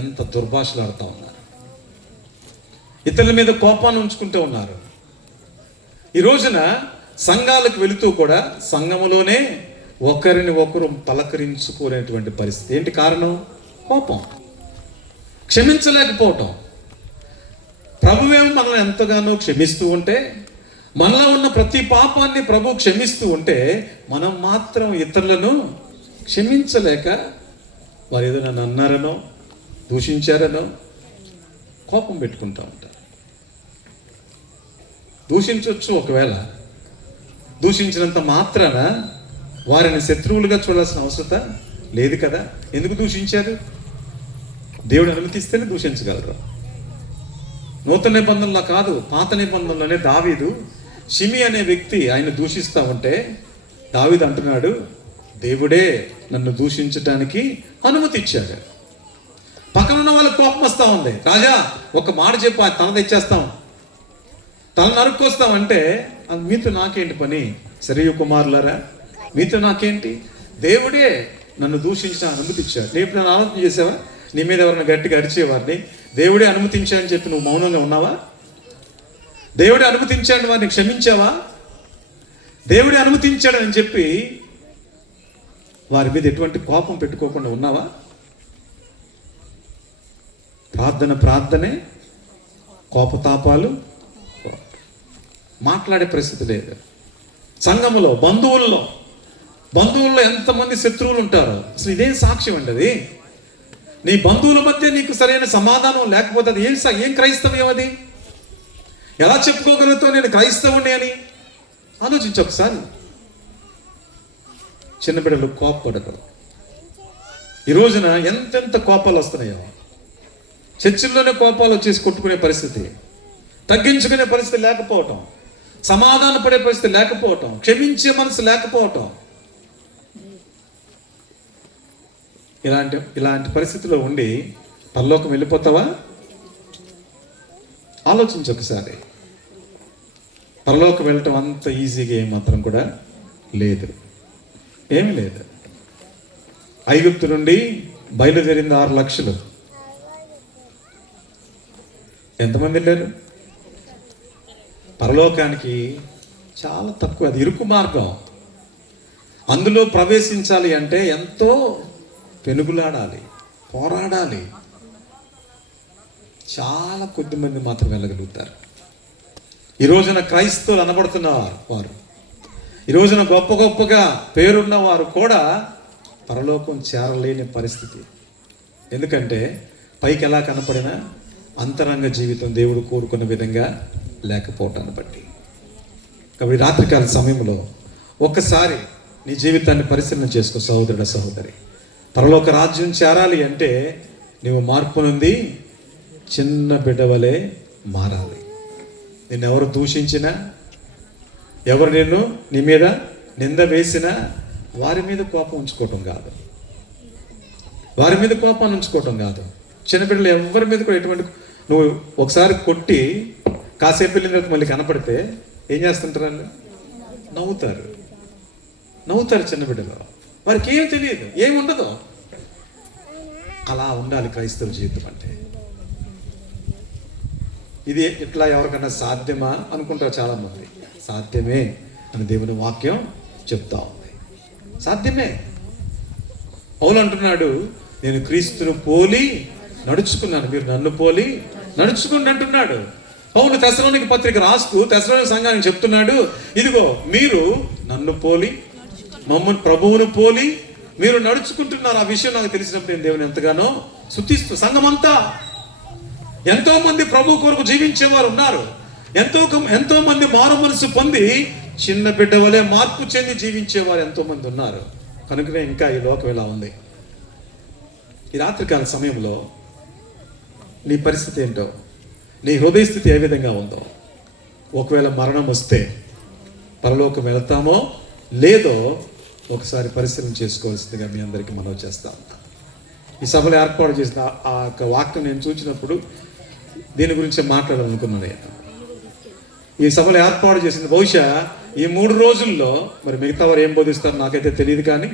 ఎంత దుర్భాషలాడుతూ ఉన్నారు, ఇతరుల మీద కోపాన్ని ఉంచుకుంటూ ఉన్నారు. ఈ రోజున సంఘాలకు వెళుతూ కూడా సంఘములోనే ఒకరిని ఒకరు పలకరించుకునేటువంటి పరిస్థితి. ఏంటి కారణం? కోపం, క్షమించలేకపోవటం. ప్రభువేమో మనల్ని ఎంతగానో క్షమిస్తూ ఉంటే, మనలో ఉన్న ప్రతి పాపాన్ని ప్రభు క్షమిస్తూ ఉంటే, మనం మాత్రం ఇతరులను క్షమించలేక వారు ఏదో నన్ను అన్నారనో, దూషించారనో కోపం పెట్టుకుంటూ ఉంటారు. దూషించవచ్చు, ఒకవేళ దూషించినంత మాత్రాన వారిని శత్రువులుగా చూడాల్సిన అవసరం లేదు కదా. ఎందుకు దూషించారు? దేవుడు అనుమతిస్తేనే దూషించగలరు. నూతన నిబంధనలో కాదు, పాత నిబంధనలోనే దావీదు, షిమి అనే వ్యక్తి ఆయన దూషిస్తూ ఉంటే దావీదు అంటున్నాడు, దేవుడే నన్ను దూషించడానికి అనుమతి ఇచ్చాడు. పక్కన ఉన్న వాళ్ళకి కోపం వస్తూ ఉంది. రాజా ఒక మాట చెప్పు, తల తెచ్చేస్తాం, తల నరుక్కొస్తాం అంటే, మీతో నాకేంటి పని? సరియు కుమారులారా, మీతో నాకేంటి? దేవుడే నన్ను దూషించిన అనుమతి ఇచ్చాడు. నేను నన్ను ఆలోచన చేసావా? నీ మీద ఎవరైనా గట్టిగా అరిచేవారిని దేవుడే అనుమతించాడని చెప్పి నువ్వు మౌనంగా ఉన్నావా? దేవుడే అనుమతించాడు వారిని క్షమించావా? దేవుడే అనుమతించాడని చెప్పి వారి మీద ఎటువంటి కోపం పెట్టుకోకుండా ఉన్నావా? ప్రార్థనే, కోపతాపాలు, మాట్లాడే పరిస్థితి లేదు. సంఘములో, బంధువుల్లో ఎంతమంది శత్రువులు ఉంటారు. అసలు ఇదేం సాక్ష్యం అండి అది? నీ బంధువుల మధ్య నీకు సరైన సమాధానం లేకపోతే అది ఏం క్రైస్తవ్యం? అది ఎలా చెప్పుకోగలుగుతావు నేను క్రైస్తవుని అని? ఆలోచించు ఒకసారి. చిన్న బిడ్డలు కోపపడకూడదు. ఈ రోజున ఎంతెంత కోపాలు వస్తున్నాయో. చర్చిల్లోనే కోపాలు వచ్చేసి కొట్టుకునే పరిస్థితి, తగ్గించుకునే పరిస్థితి లేకపోవటం, సమాధాన పడే పరిస్థితి లేకపోవటం, క్షమించే మనసు లేకపోవటం. ఇలాంటి పరిస్థితిలో ఉండి పరలోకం వెళ్ళిపోతావా? ఆలోచించు ఒకసారి. పరలోకం వెళ్ళటం అంత ఈజీగా ఏమాత్రం కూడా లేదు, ఏమి లేదు. ఐగుప్తు నుండి బయలుదేరింది 6 లక్షలు. ఎంతమంది వెళ్ళారు? పరలోకానికి చాలా తక్కువ, అది ఇరుకు మార్గం. అందులో ప్రవేశించాలి అంటే ఎంతో పెనుగులాడాలి, పోరాడాలి. చాలా కొద్ది మంది మాత్రం వెళ్ళగలుగుతారు. ఈ రోజున క్రైస్తవులు అనబడుతున్న వారు, ఈ రోజున గొప్ప గొప్పగా పేరున్న వారు కూడా పరలోకం చేరలేని పరిస్థితి. ఎందుకంటే పైకి ఎలా కనపడినా అంతరంగ జీవితం దేవుడు కోరుకున్న విధంగా లేకపోవటాన్ని బట్టి. కాబట్టి రాత్రికాల సమయంలో ఒక్కసారి నీ జీవితాన్ని పరిశీలన చేసుకో సహోదరుడ, సహోదరి. పరలోక రాజ్యం చేరాలి అంటే నీవు మార్పు నుండి చిన్న బిడ్డవలే మారాలి. నిన్నెవరు దూషించినా, ఎవరు నీ మీద నింద వేసినా వారి మీద కోపం ఉంచుకోవటం కాదు, వారి మీద కోపాన్ని ఉంచుకోవటం కాదు. చిన్నపిల్లలు ఎవరి మీద కూడా ఎటువంటి, నువ్వు ఒకసారి కొట్టి కాసేపు వెళ్ళిన తర్వాత మళ్ళీ కనపడితే ఏం చేస్తుంటారు? వాళ్ళు నవ్వుతారు చిన్నబిడ్డలు. వారికి ఏం తెలియదు, ఏమి ఉండదు. అలా ఉండాలి క్రైస్తవ జీవితం అంటే. ఇది ఇట్లా ఎవరికన్నా సాధ్యమా అనుకుంటారు చాలామంది. సాధ్యమే అని దేవుని వాక్యం చెప్తా ఉంది. సాధ్యమే. పౌలు అంటున్నాడు, నేను క్రీస్తును పోలి నడుచుకున్నాను, మీరు నన్ను పోలి నడుచుకుని అంటున్నాడు. పౌలు తెస్సలోనిక పత్రిక రాస్తూ తెస్సలోనిక సంఘానికి చెప్తున్నాడు, ఇదిగో మీరు నన్ను పోలి, మమ్మల్ని ప్రభువును పోలి మీరు నడుచుకుంటున్నారు. ఆ విషయం నాకు తెలిసినప్పుడు నేను దేవుని ఎంతగానో స్తుతిస్తూ, సంఘమంతా ఎంతో మంది ప్రభు కొరకు జీవించేవారు ఉన్నారు. ఎంతో మంది మారు మనసు పొంది చిన్న బిడ్డ వలె మార్పు చెంది జీవించేవారు ఎంతో మంది ఉన్నారు. కనుకనే ఇంకా ఈ లోకం ఇలా ఉంది. ఈ రాత్రికాల సమయంలో నీ పరిస్థితి ఏంటో, నీ హృదయ స్థితి ఏ విధంగా ఉందో, ఒకవేళ మరణం వస్తే పరలోకం వెళతామో లేదో ఒకసారి పరిశీలన చేసుకోవాల్సిందిగా మీ అందరికీ మనవి చేస్తాను. ఈ సభలో ఏర్పాటు చేసిన ఆ యొక్క వాక్యం నేను చూసినప్పుడు దీని గురించి మాట్లాడాలనుకున్నాను నేను. ఈ సభలో ఏర్పాటు చేసింది బహుశా ఈ 3 రోజుల్లో, మరి మిగతా వారు ఏం బోధిస్తారో నాకైతే తెలియదు, కానీ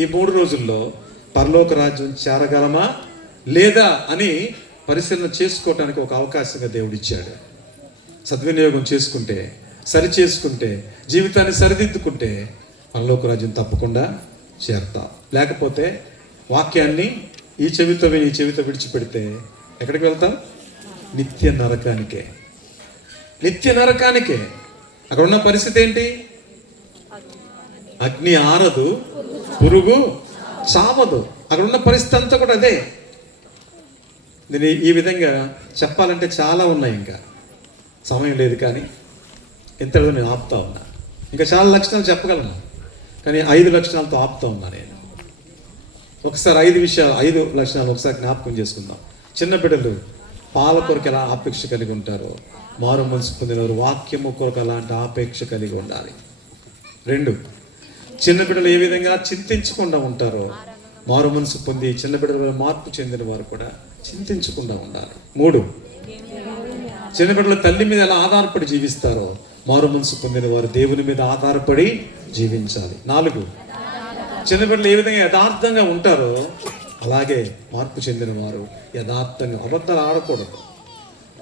ఈ 3 రోజుల్లో పరలోక రాజ్యం చేరగలమా లేదా అని పరిశీలన చేసుకోవటానికి ఒక అవకాశంగా దేవుడిచ్చాడు. సద్వినియోగం చేసుకుంటే, సరి చేసుకుంటే, జీవితాన్ని సరిదిద్దుకుంటే పరలోక రాజ్యం తప్పకుండా చేరతాం. లేకపోతే వాక్యాన్ని ఈ చెవితో విని ఈ చెవితో విడిచిపెడితే ఎక్కడికి వెళ్తాం? నిత్య నరకానికే. నిత్య నరకానికే. అక్కడ ఉన్న పరిస్థితి ఏంటి? అగ్ని ఆరదు, పురుగు చావదు. అక్కడ ఉన్న పరిస్థితి అంతా కూడా అదే. నేను ఈ విధంగా చెప్పాలంటే చాలా ఉన్నాయి, ఇంకా సమయం లేదు, కానీ ఇంతలో నేను ఆపుతా ఉన్నా. ఇంకా చాలా లక్షణాలు చెప్పగలను, కానీ 5 లక్షణాలతో ఆపుతా ఉన్నా నేను. ఒకసారి 5 లక్షణాలు ఒకసారి జ్ఞాపకం చేసుకుందాం. చిన్న బిడ్డలు పాల కొరకు ఎలా ఆపేక్ష కలిగి ఉంటారో, మారు మనసు పొందినవారు వాక్యము కొరకు అలాంటి ఆపేక్ష కలిగి ఉండాలి. 2, చిన్న బిడ్డలు ఏ విధంగా చింతించకుండా ఉంటారో, మారు మనసు పొంది చిన్న బిడ్డల మార్పు చెందిన వారు కూడా చింతించకుండా ఉండాలి. 3, చిన్న బిడ్డలు తల్లి మీద ఎలా ఆధారపడి జీవిస్తారో, మారు మనసు పొందిన వారు దేవుని మీద ఆధారపడి జీవించాలి. 4, చిన్న బిడ్డలు ఏ విధంగా యథార్థంగా ఉంటారో అలాగే మార్పు చెందిన వారు యథార్థంగా, అబద్ధాలు ఆడకూడదు,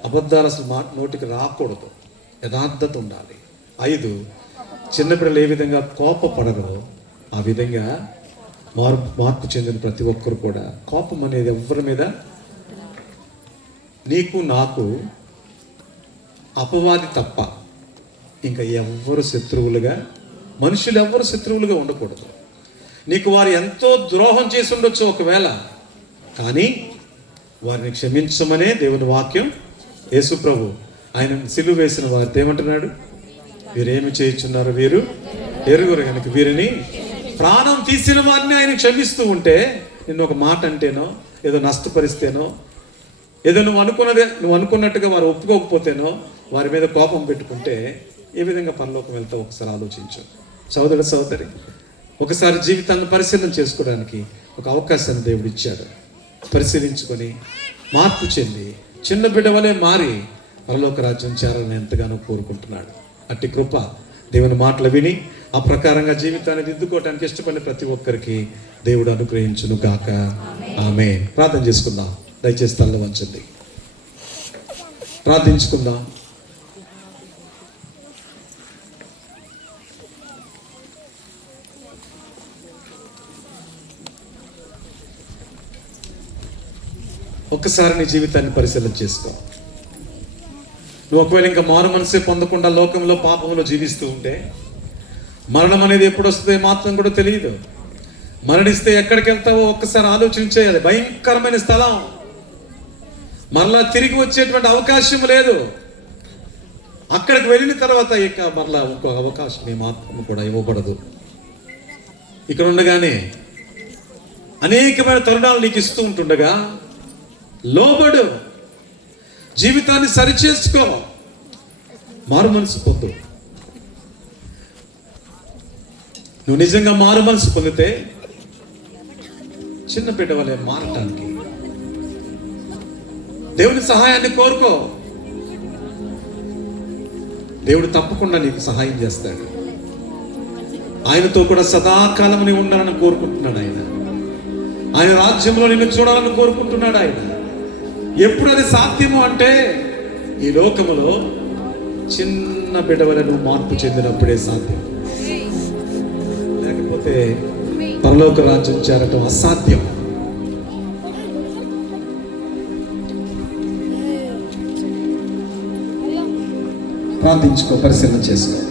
అబద్ధాలు అసలు నోటికి రాకూడదు, యథార్థత ఉండాలి. 5, చిన్న బిడ్డలు ఏ విధంగా కోపపడరో ఆ విధంగా మార్పు చెందిన ప్రతి ఒక్కరు కూడా, కోపం అనేది ఎవరి మీద, నీకు నాకు అపవాది తప్ప ఇంకా ఎవ్వరు శత్రువులుగా, మనుషులు ఎవ్వరు శత్రువులుగా ఉండకూడదు. నీకు వారు ఎంతో ద్రోహం చేసి ఉండొచ్చు ఒకవేళ, కానీ వారిని క్షమించమనే దేవుని వాక్యం. యేసు ప్రభు ఆయన సిలువ వేసిన వారితో ఏమంటున్నాడు? వీరేమి చేయుచున్నారు వీరు ఎరుగురు కనుక వీరిని, ప్రాణం తీసిన వారిని ఆయన క్షమిస్తూ ఉంటే, నిన్ను ఒక మాట అంటేనో, ఏదో నష్టపరిస్తేనో, ఏదో నువ్వు అనుకున్నట్టుగా వారు ఒప్పుకోకపోతేనో వారి మీద కోపం పెట్టుకుంటే ఏ విధంగా పరలోకం వెళ్తావు ఒకసారి ఆలోచించు. సోదర సోదరి, ఒకసారి జీవితాన్ని పరిశీలన చేసుకోవడానికి ఒక అవకాశాన్ని దేవుడు ఇచ్చాడు. పరిశీలించుకొని మార్పు చెంది చిన్న బిడ్డ వలె మారి పరలోక రాజ్యం చేరాలని ఎంతగానో కోరుకుంటున్నాడు. అట్టి కృప దేవుని మాటలు విని ఆ ప్రకారంగా జీవితాన్ని దిద్దుకోవటానికి ఇష్టపడిన ప్రతి ఒక్కరికి దేవుడు అనుగ్రహించును గాక. ఆమేన్. ప్రార్థన చేసుకుందాం. దయచేసి తల్ల వంచండి, ప్రార్థించుకుందాం. ఒక్కసారి నీ జీవితాన్ని పరిశీలన చేసుకో. నువ్వు ఒకవేళ ఇంకా మారు మనసే పొందకుండా లోకంలో పాపంలో జీవిస్తూ ఉంటే మరణం అనేది ఎప్పుడు వస్తుందో మాత్రం కూడా తెలియదు. మరణిస్తే ఎక్కడికి వెళ్తావో ఒక్కసారి ఆలోచించే. అది భయంకరమైన స్థలం, మరలా తిరిగి వచ్చేటువంటి అవకాశం లేదు. అక్కడికి వెళ్ళిన తర్వాత ఇక మరలా ఇంకో అవకాశం ఏమాత్రం కూడా ఇవ్వబడదు. ఇక్కడ ఉండగానే అనేకమైన తరుణాలు నీకు ఇస్తూ ఉంటుండగా లోబడు, జీవితాన్ని సరిచేసుకో, మారు మనసు పొందు. నువ్వు నిజంగా మారు మనసు పొందితే చిన్న బిడ్డ వలె మారటానికి దేవుని సహాయాన్ని కోరుకో. దేవుడు తప్పకుండా నీకు సహాయం చేస్తాడు. ఆయనతో కూడా సదాకాలం నీవు ఉండాలని కోరుకుంటున్నాడు ఆయన. ఆయన రాజ్యంలో నిన్ను చూడాలని కోరుకుంటున్నాడు ఆయన. ఎప్పుడు అది సాధ్యము అంటే ఈ లోకములో చిన్న బిడ్డవలను మార్పు చెందినప్పుడే సాధ్యం. లేకపోతే పరలోక రాజ్యం చేరటం అసాధ్యం. ప్రార్థించుకో, పరిశీలన చేసుకో.